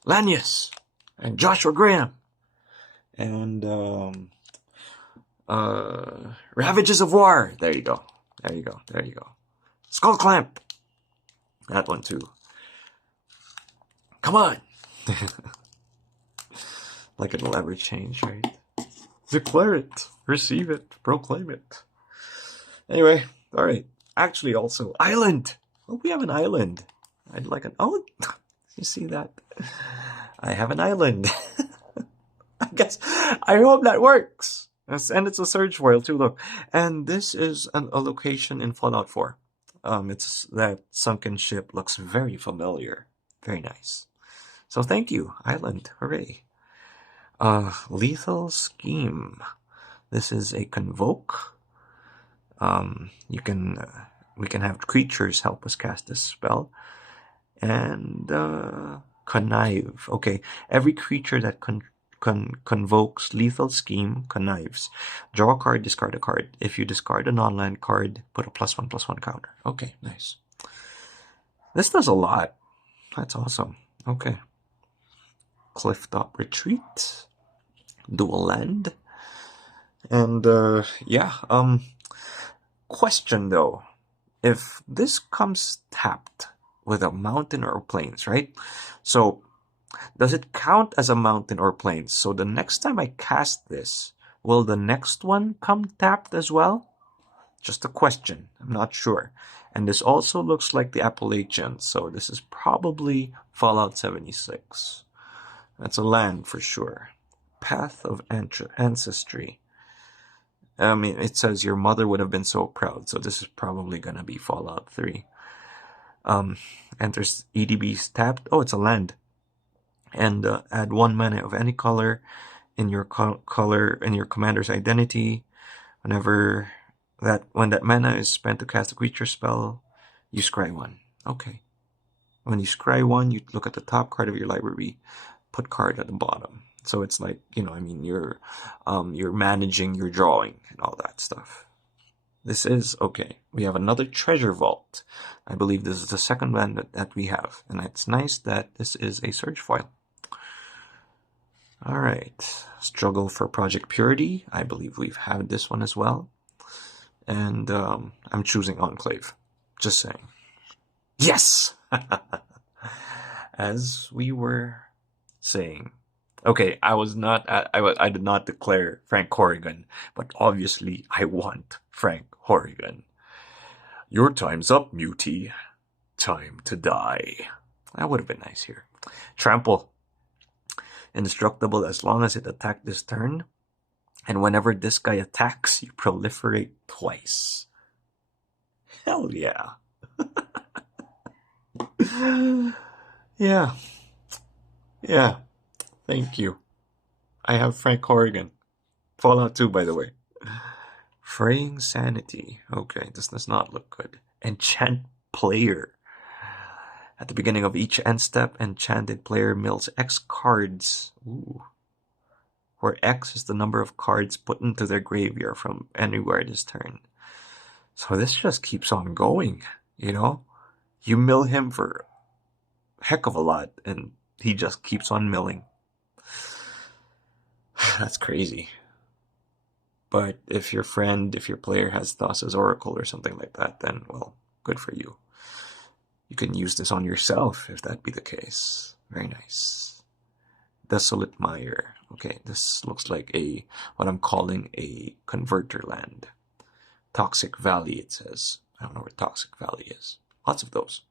Lanius. And Joshua Graham. And Ravages of War. There you go. Skull Clamp. That one too. Come on. Like it'll ever change, right? Declare it. Receive it. Proclaim it. Anyway, alright. Actually, also, island. Oh, we have an island. I'd like an... Oh, you see that? I have an island. I hope that works. And it's a surge foil too, look. And this is a location in Fallout 4. It's that sunken ship looks very familiar. Very nice. So thank you, island. Hooray. Lethal Scheme. This is a convoke. We can have creatures help us cast this spell. And connive. Okay, every creature that convokes Lethal Scheme connives. Draw a card, discard a card. If you discard a non-land card, put a +1/+1 counter. Okay, nice. This does a lot. That's awesome. Okay. Clifftop Retreat. Dual land. And question though. If this comes tapped with a mountain or plains, right? So does it count as a mountain or plains? So the next time I cast this, will the next one come tapped as well? Just a question. I'm not sure. And this also looks like the Appalachians, so this is probably Fallout 76. That's a land for sure. Path of Ancestry. It says your mother would have been so proud, so this is probably gonna be Fallout 3. Enters EDBs tapped. Oh, it's a land. And add 1 mana of any color in your commander's identity. When that mana is spent to cast a creature spell, you scry 1. Okay. When you scry one, you look at the top card of your library, put card at the bottom. So it's like, you're managing your drawing and all that stuff. This is okay. We have another treasure vault. I believe this is the second land that we have, and it's nice that this is a search foil. All right, struggle for Project Purity. I believe we've had this one as well, and I'm choosing Enclave. Just saying. Yes. As we were saying. Okay, I did not declare Frank Corrigan, but obviously I want Frank Corrigan. Your time's up, Mutie. Time to die. That would have been nice here. Trample. Indestructible as long as it attacked this turn. And whenever this guy attacks, you proliferate twice. Hell yeah. Yeah. Yeah. Thank you. I have Frank Corrigan. Fallout 2, by the way. Fraying Sanity. Okay, this does not look good. Enchant Player. At the beginning of each end step, enchanted player mills X cards. Ooh. Where X is the number of cards put into their graveyard from anywhere this turn. So this just keeps on going, you know? You mill him for a heck of a lot, and he just keeps on milling. That's crazy. But if your player has Thassa's Oracle or something like that, then, well, good for you. You can use this on yourself if that be the case. Very nice. Desolate Mire. Okay, this looks like what I'm calling a converter land. Toxic Valley, it says. I don't know where Toxic Valley is. Lots of those.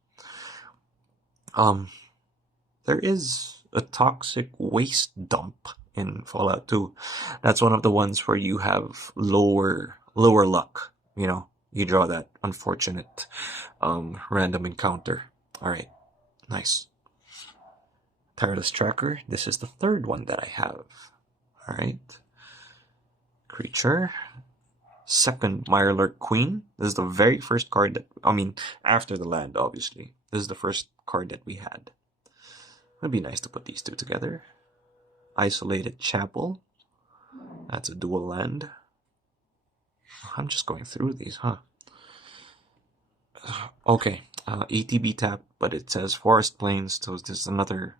There is a toxic waste dump in Fallout 2. That's one of the ones where you have lower luck. You know, you draw that unfortunate random encounter. Alright, nice. Tireless Tracker. This is the third one that I have. Alright. Creature. Second Mirelurk Queen. This is the very first card after the land, obviously. This is the first card that we had. It'd be nice to put these two together. Isolated Chapel. That's a dual land. I'm just going through these, huh? Okay. ETB tap, but it says Forest Plains, so this is another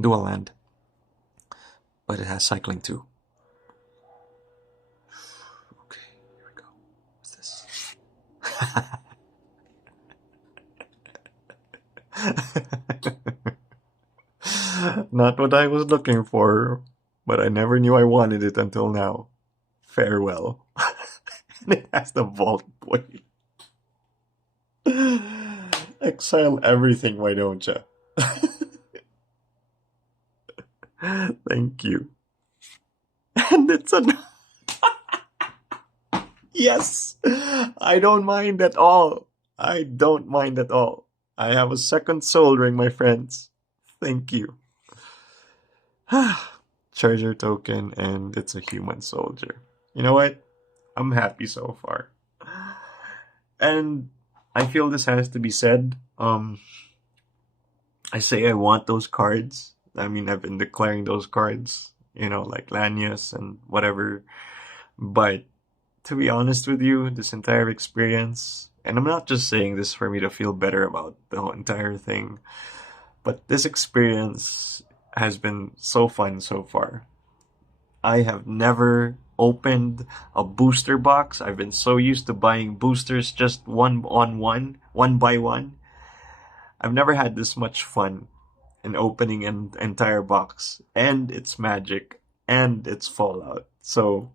dual land. But it has cycling too. Okay, here we go. What's this? Not what I was looking for, but I never knew I wanted it until now. Farewell. And it has the Vault Boy. Exile everything, why don't ya? Thank you. And it's a... Yes! I don't mind at all. I don't mind at all. I have a second soul ring, my friends. Thank you. Treasure token, and it's a human soldier. You know what? I'm happy so far. And I feel this has to be said. I say I want those cards. I mean, I've been declaring those cards, like Lanius and whatever. But to be honest with you, this entire experience, and I'm not just saying this for me to feel better about the whole entire thing, but this experience has been so fun so far. I have never opened a booster box. I've been so used to buying boosters just one by one. I've never had this much fun in opening an entire box, and it's Magic, and it's Fallout. So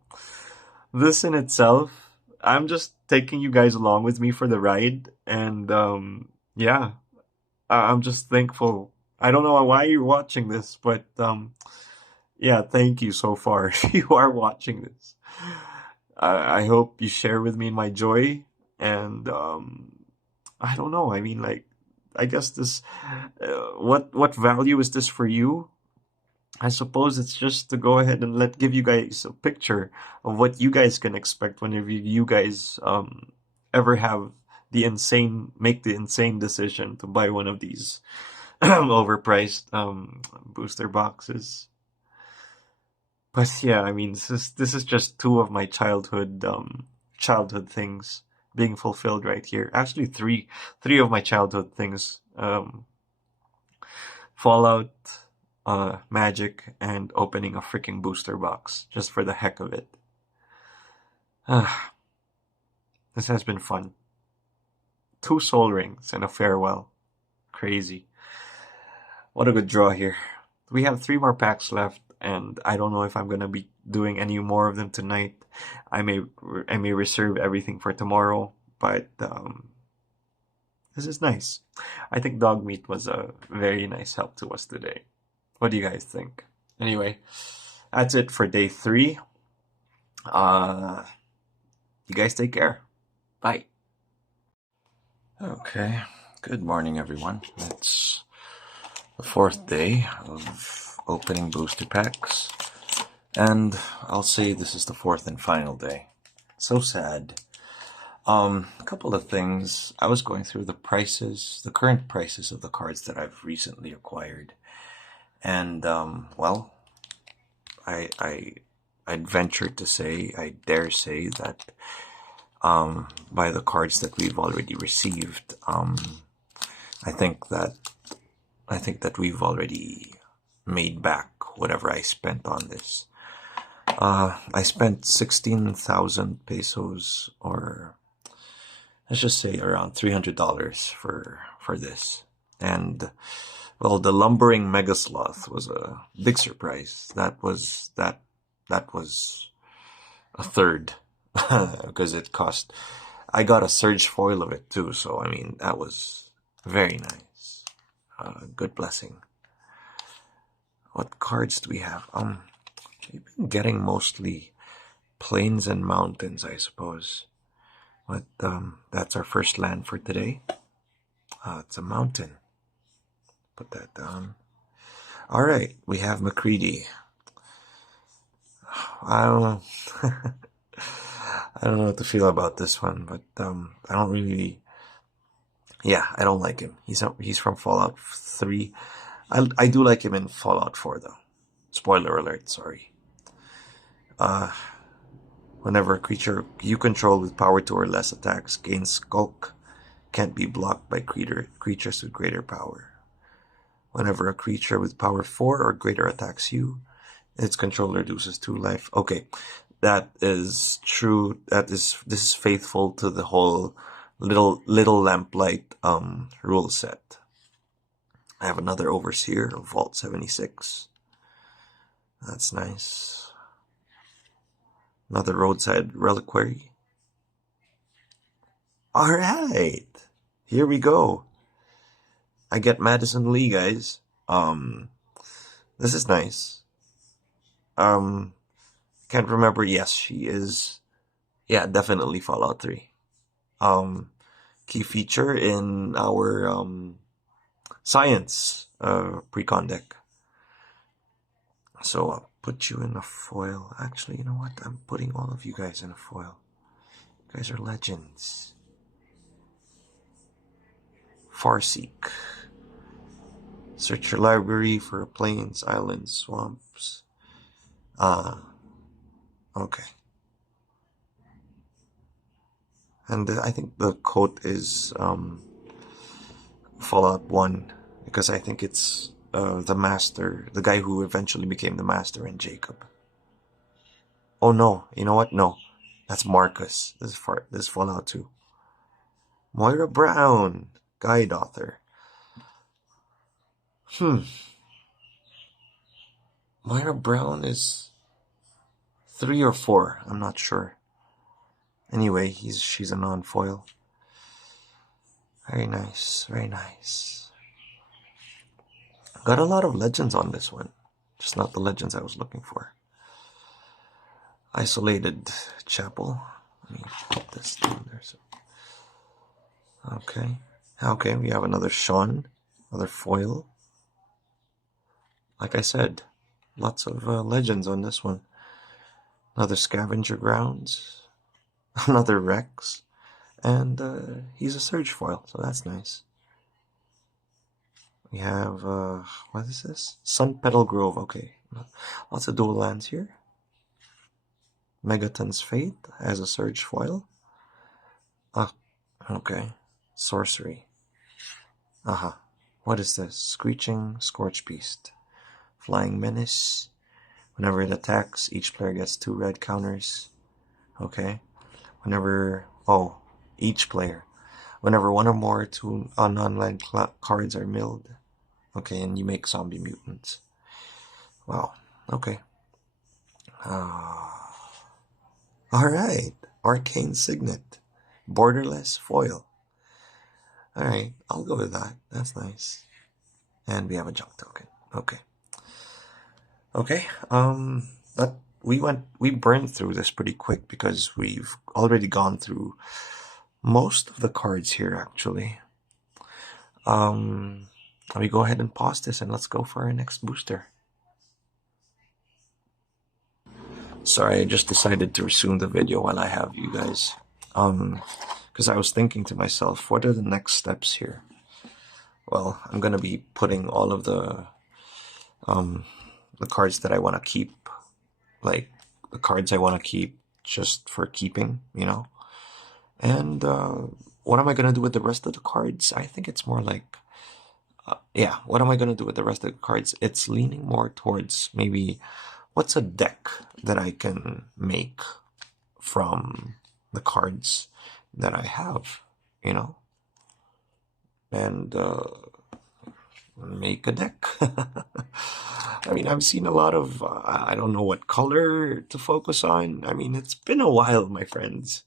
this in itself, I'm just taking you guys along with me for the ride, and yeah, I'm just thankful. I don't know why you're watching this, but yeah, thank you so far. If you are watching this, I hope you share with me my joy, and I don't know. I mean, I guess this, what value is this for you? I suppose it's just to go ahead and give you guys a picture of what you guys can expect whenever you guys ever have make the insane decision to buy one of these overpriced booster boxes. But yeah, I mean, this is just two of my childhood things being fulfilled right here. Actually, three of my childhood things: Fallout, Magic, and opening a freaking booster box just for the heck of it. This has been fun. 2 soul rings and a farewell. Crazy. What a good draw here. We have 3 more packs left, and I don't know if I'm gonna be doing any more of them tonight. I may reserve everything for tomorrow, but this is nice. I think dog meat was a very nice help to us today. What do you guys think? Anyway, that's it for day 3. You guys take care. Bye. Okay, good morning, everyone. It's the 4th day of opening booster packs, and I'll say this is the 4th and final day. So sad. A couple of things. I was going through the current prices of the cards that I've recently acquired, and well, I'd venture to say, I dare say that by the cards that we've already received, I think that we've already made back whatever I spent on this. I spent 16,000 pesos, or let's just say around $300 for this. And well, the lumbering Megasloth was a big surprise. That was a third because I got a surge foil of it too, so I mean that was very nice. Good blessing. What cards do we have? We've been getting mostly plains and mountains, I suppose. But that's our first land for today. It's a mountain. Put that down. All right, we have McCready. I don't know. I don't know what to feel about this one, but I don't really. Yeah, I don't like him. He's from Fallout 3. I do like him in Fallout 4 though. Spoiler alert. Sorry. Whenever a creature you control with power 2 or less attacks gains Skulk, can't be blocked by creatures with greater power. Whenever a creature with power 4 or greater attacks you, its controller loses 2 life. Okay, that is true. This is faithful to the whole little lamplight rule set. I have another Overseer of Vault 76. That's nice. Another Roadside Reliquary. Alright, here we go. I get Madison Lee, guys. This is nice. Can't remember. Yes, she is. Yeah, definitely Fallout 3. Key feature in our science precon deck. So I'll put you in a foil. Actually, you know what? I'm putting all of you guys in a foil. You guys are legends. Farseek. Search your library for plains, islands, swamps. Okay. And I think the quote is Fallout 1, because I think it's the master, the guy who eventually became the master, and Jacob. Oh no, you know what? No, that's Marcus. This is Fallout 2. Moira Brown, guide author. Moira Brown is 3 or 4. I'm not sure. Anyway, she's a non-foil. Very nice, very nice. Got a lot of legends on this one. Just not the legends I was looking for. Isolated Chapel. Let me put this down there. Okay, we have another Sean, another foil. Like I said, lots of legends on this one. Another Scavenger Grounds. Another Rex. And he's a Surge foil, so that's nice. We have, what is this? Sun Petal Grove, okay. Lots of dual lands here. Megaton's Fate as a Surge foil. Ah, okay. Sorcery. Aha. What is this? Screeching Scorch Beast. Flying Menace. Whenever it attacks, each player gets 2 red counters. Okay. Whenever, each player. Whenever one or more 2 non-land cards are milled. Okay, and you make zombie mutants. Wow. Okay. Alright. Arcane Signet. Borderless foil. Alright, I'll go with that. That's nice. And we have a junk token. Okay. Okay, that we burned through this pretty quick because we've already gone through most of the cards here actually. We go ahead and pause this and let's go for our next booster. Sorry, I just decided to resume the video while I have you guys. Because I was thinking to myself, what are the next steps here? Well, I'm gonna be putting all of the cards that I want to keep, like the cards I want to keep just for keeping, you know. And what am I gonna do with the rest of the cards? I think it's more like, what am I gonna do with the rest of the cards? It's leaning more towards maybe what's a deck that I can make from the cards that I have, you know, and make a deck. I mean, I've seen a lot of, I don't know what color to focus on. I mean, it's been a while, my friends.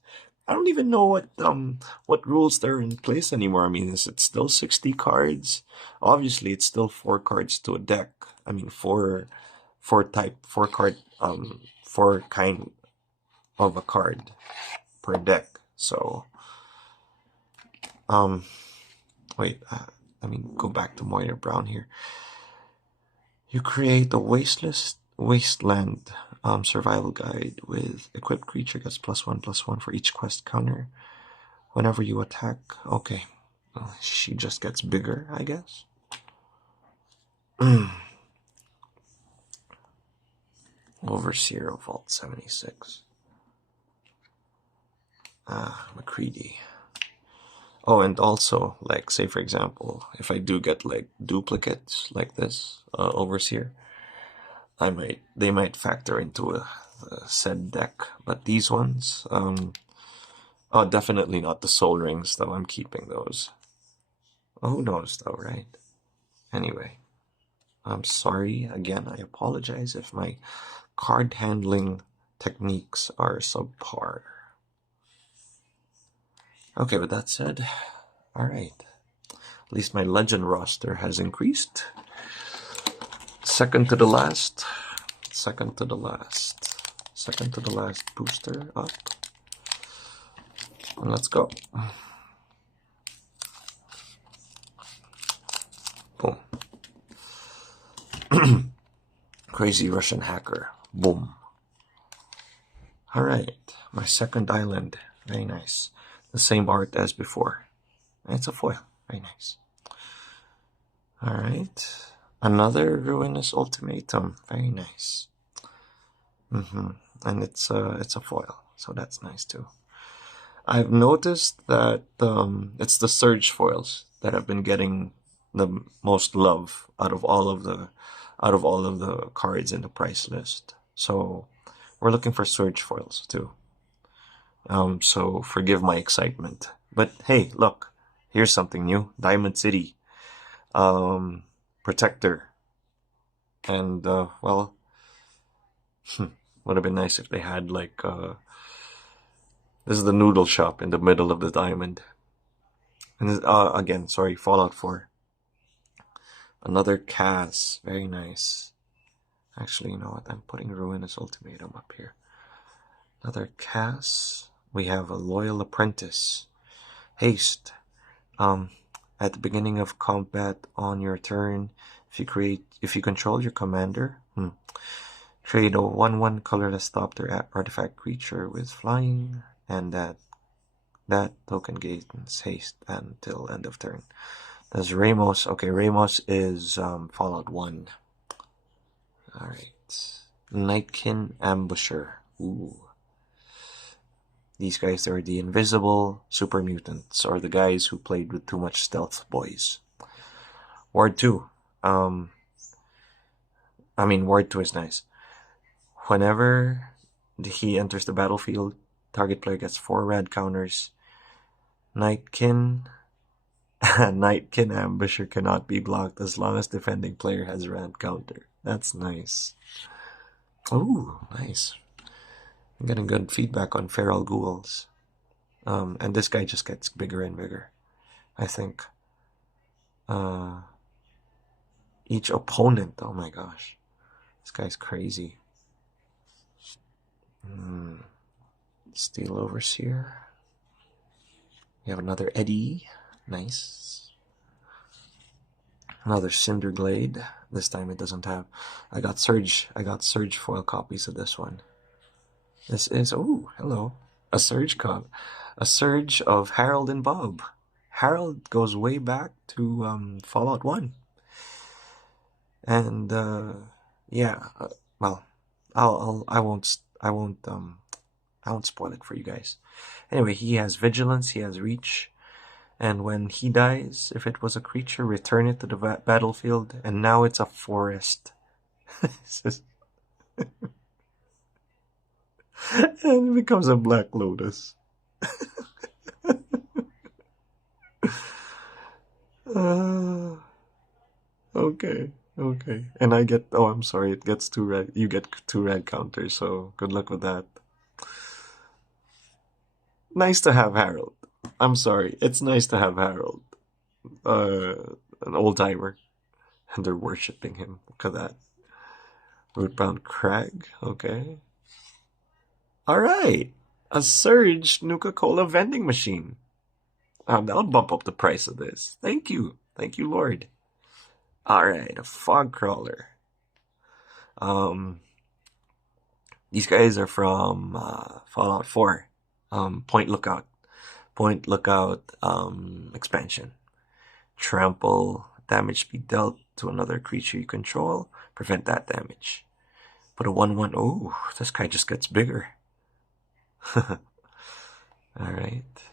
I don't even know what rules there are in place anymore. I mean, is it still 60 cards? Obviously, it's still 4 cards to a deck. I mean, four kind of a card per deck. So, wait, let me go back to Moira Brown here. You create a wasteland survival guide with equipped creature gets +1/+1 for each quest counter whenever you attack. Okay, she just gets bigger, I guess. Overseer of Vault 76. McCready. Oh, and also, like, say for example, if I do get like duplicates like this, Overseer, they might factor into a said deck. But these ones, definitely not the Soul Rings though. I'm keeping those. Oh, who knows though, right? Anyway, I'm sorry again. I apologize if my card handling techniques are subpar. Okay, with that said, alright. At least my legend roster has increased. Second to the last booster up. And let's go. Boom. Crazy Russian hacker. Boom. Alright, my second island. Very nice. The same art as before. It's a foil. Very nice. Alright. Another Ruinous Ultimatum. Very nice. And it's a foil. So that's nice too. I've noticed that it's the Surge foils that have been getting the most love out of all of the cards in the price list. So we're looking for Surge foils too. So forgive my excitement. But hey, look, here's something new. Diamond City. Protector. And, well, would have been nice if they had, like, this is the noodle shop in the middle of the diamond. And this, again, sorry, Fallout 4. Another Cass. Very nice. Actually, you know what? I'm putting Ruinous Ultimatum up here. Another Cass. We have a Loyal Apprentice. Haste. At the beginning of combat on your turn, if you control your commander, create a 1/1 colorless Thopter artifact creature with flying, and that That token gains haste until end of turn. Does Ramos? Okay, Ramos is Fallout 1. Alright. Nightkin Ambusher. Ooh. These guys are the invisible super mutants, or the guys who played with too much stealth boys. Ward 2. Ward 2 is nice. Whenever he enters the battlefield, target player gets 4 rad counters. Nightkin Ambusher cannot be blocked as long as defending player has rad counter. That's nice. Ooh, nice. I'm getting good feedback on feral ghouls. And this guy just gets bigger and bigger, I think. Each opponent, oh my gosh. This guy's crazy. Steel Overseer. We have another Eddie. Nice. Another Cinderglade. This time it doesn't have... I got Surge foil copies of this one. This is... Oh, hello. A Surge of Harold and Bob. Harold goes way back to Fallout 1. And, well, I won't spoil it for you guys. Anyway, he has Vigilance, he has Reach, and when he dies, if it was a creature, return it to the battlefield, and now it's a forest. And it becomes a Black Lotus. Okay. And I get... Oh, I'm sorry, it gets 2 red... You get 2 red counters, so good luck with that. Nice to have Harold. I'm sorry, it's nice to have Harold. An old-timer. And they're worshipping him. Look at that. Rootbound Crag, okay. Alright! A Surge Nuka-Cola vending machine. That'll bump up the price of this. Thank you, Lord. Alright, a Fog Crawler. These guys are from Fallout 4. Point Lookout expansion. Trample, damage be dealt to another creature you control, prevent that damage. Put a 1/1. Oh, this guy just gets bigger. Alright.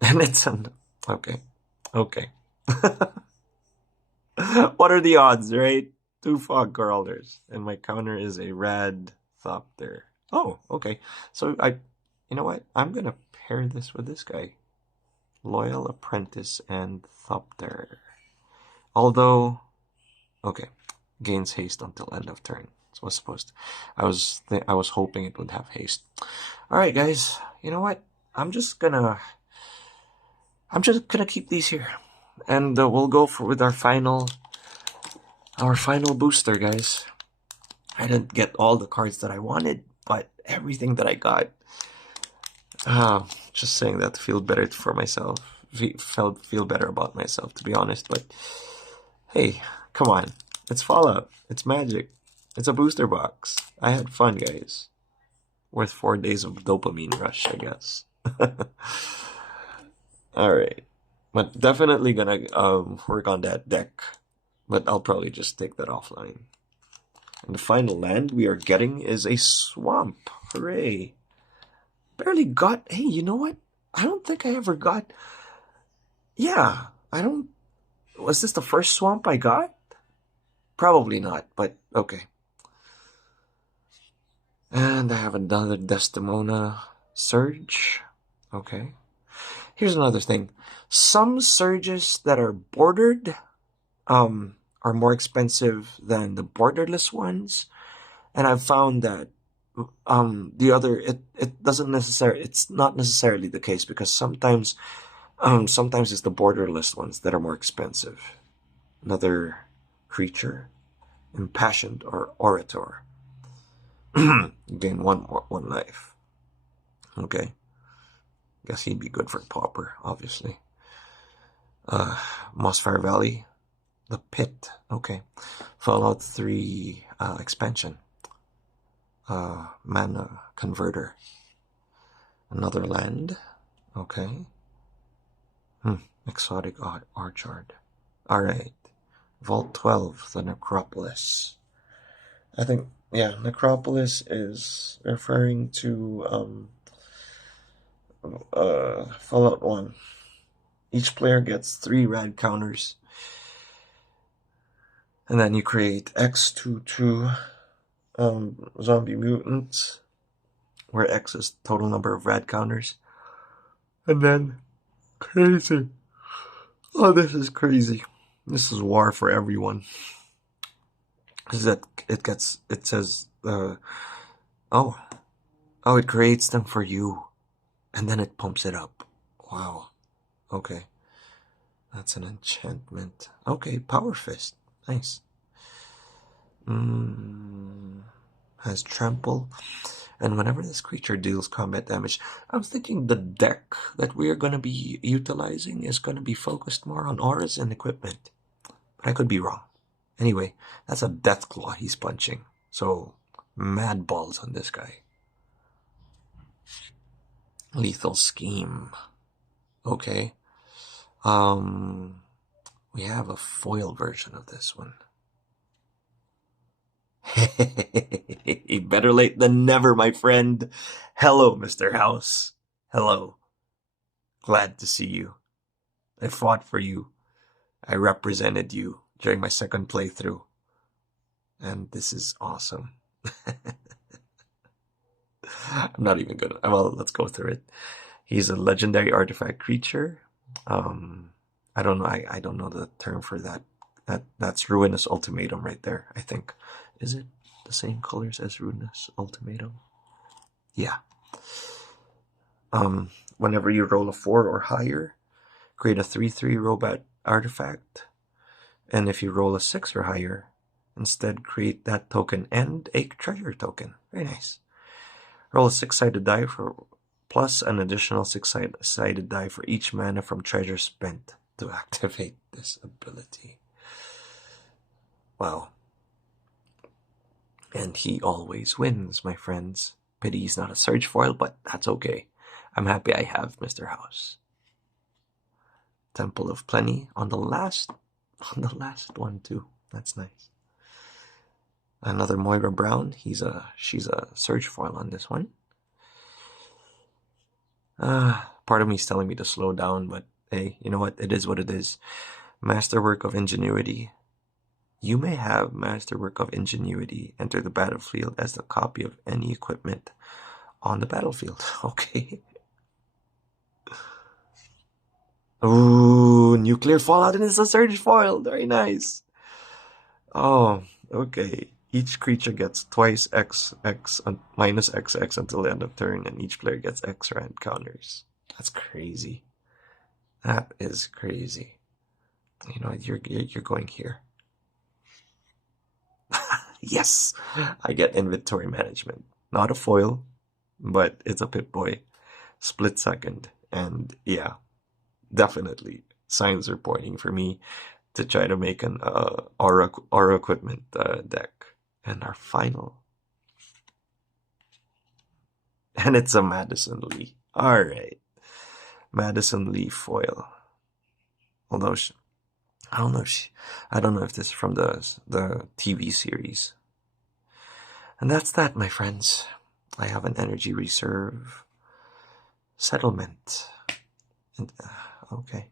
And it's an... Okay. What are the odds, right? 2 Fog Crawlers. And my counter is a Rad Thopter. Oh, okay. So you know what? I'm gonna pair this with this guy. Loyal Apprentice and Thopter. Although, okay, gains haste until end of turn. It was supposed to. I was hoping it would have haste. All right, guys. You know what? I'm just gonna keep these here, and we'll go with our final booster, guys. I didn't get all the cards that I wanted, but everything that I got. Just saying that to feel better for myself. Feel better about myself, to be honest. But hey, come on, it's Fallout. It's Magic. It's a booster box. I had fun, guys. Worth 4 days of dopamine rush, I guess. All right, but definitely gonna work on that deck. But I'll probably just take that offline. And the final land we are getting is a swamp. Hooray! Barely got... Hey, you know what? I don't think I ever got... Yeah, I don't... Was this the first swamp I got? Probably not, but okay. And I have another Desdemona Surge. Okay. Here's another thing. Some Surges that are bordered are more expensive than the borderless ones. And I've found that it's not necessarily the case, because sometimes it's the borderless ones that are more expensive. Another creature, Impassioned or Orator. Gain one life. Okay. Guess he'd be good for Pauper, obviously. Mossfire Valley. The Pit. Okay. Fallout 3 expansion. Mana Converter. Another land. Okay. Exotic Archard. Alright. Vault 12, the Necropolis. I think, yeah, Necropolis is referring to Fallout 1. Each player gets 3 rad counters. And then you create X22 zombie mutants, where X is total number of rad counters. And then, crazy. Oh, this is crazy. This is war for everyone. Is that it says, oh, it creates them for you. And then it pumps it up. Wow. Okay. That's an enchantment. Okay, Power Fist. Nice. Has trample. And whenever this creature deals combat damage, I was thinking the deck that we are going to be utilizing is going to be focused more on auras and equipment. But I could be wrong. Anyway, that's a Deathclaw he's punching. So, mad balls on this guy. Lethal Scheme. Okay. We have a foil version of this one. Better late than never, my friend. Hello, Mr. House. Hello. Glad to see you. I fought for you. I represented you during my second playthrough. And this is awesome. I'm not even gonna... Well, let's go through it. He's a legendary artifact creature. I don't know. I don't know the term for that. That's Ruinous Ultimatum right there, I think. Is it the same colors as Ruinous Ultimatum? Yeah. Whenever you roll a 4 or higher, create a 3/3 robot artifact. And if you roll a 6 or higher, instead create that token and a treasure token. Very nice. Roll a 6-sided die for plus an additional 6-sided die for each mana from treasure spent to activate this ability. Wow. And he always wins, my friends. Pity he's not a Surge foil, but that's okay. I'm happy I have Mr. House. Temple of Plenty on the last one too. That's nice. Another Moira Brown. She's a Surge foil on this one. Part of me is telling me to slow down, but hey, you know what? It is what it is. Masterwork of Ingenuity. You may have Masterwork of Ingenuity enter the battlefield as the copy of any equipment on the battlefield. Okay. Ooh, Nuclear Fallout, and it's a Surge foil. Very nice. Oh, okay. Each creature gets twice XX minus XX until the end of turn, and each player gets X rad counters. That's crazy. That is crazy. You know, you're going here. Yes, I get Inventory Management. Not a foil, but it's a Pip-Boy. Split second, and yeah, definitely signs are pointing for me to try to make an aura equipment deck. And our final. And it's a Madison Lee. Alright. Madison Lee foil. Although I don't know if this is from the TV series. And that's that, my friends. I have an energy reserve. Settlement. And, okay.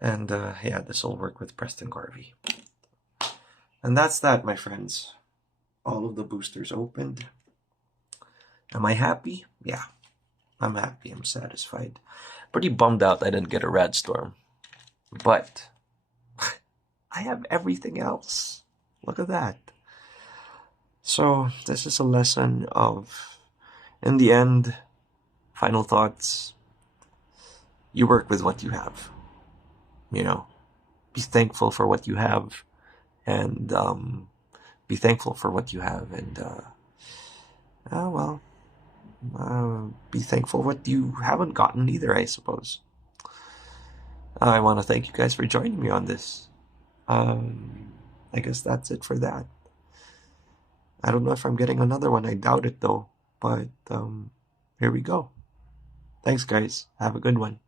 And yeah, this will work with Preston Garvey. And that's that, my friends. All of the boosters opened. Am I happy? Yeah. I'm happy. I'm satisfied. Pretty bummed out I didn't get a Radstorm. But I have everything else. Look at that. So, this is a lesson of, in the end, final thoughts. You work with what you have. You know, be thankful for what you have. And be thankful for what you have, and be thankful what you haven't gotten either, I suppose. I want to thank you guys for joining me on this. I guess that's it for that. I don't know if I'm getting another one. I doubt it though, but here we go. Thanks, guys. Have a good one.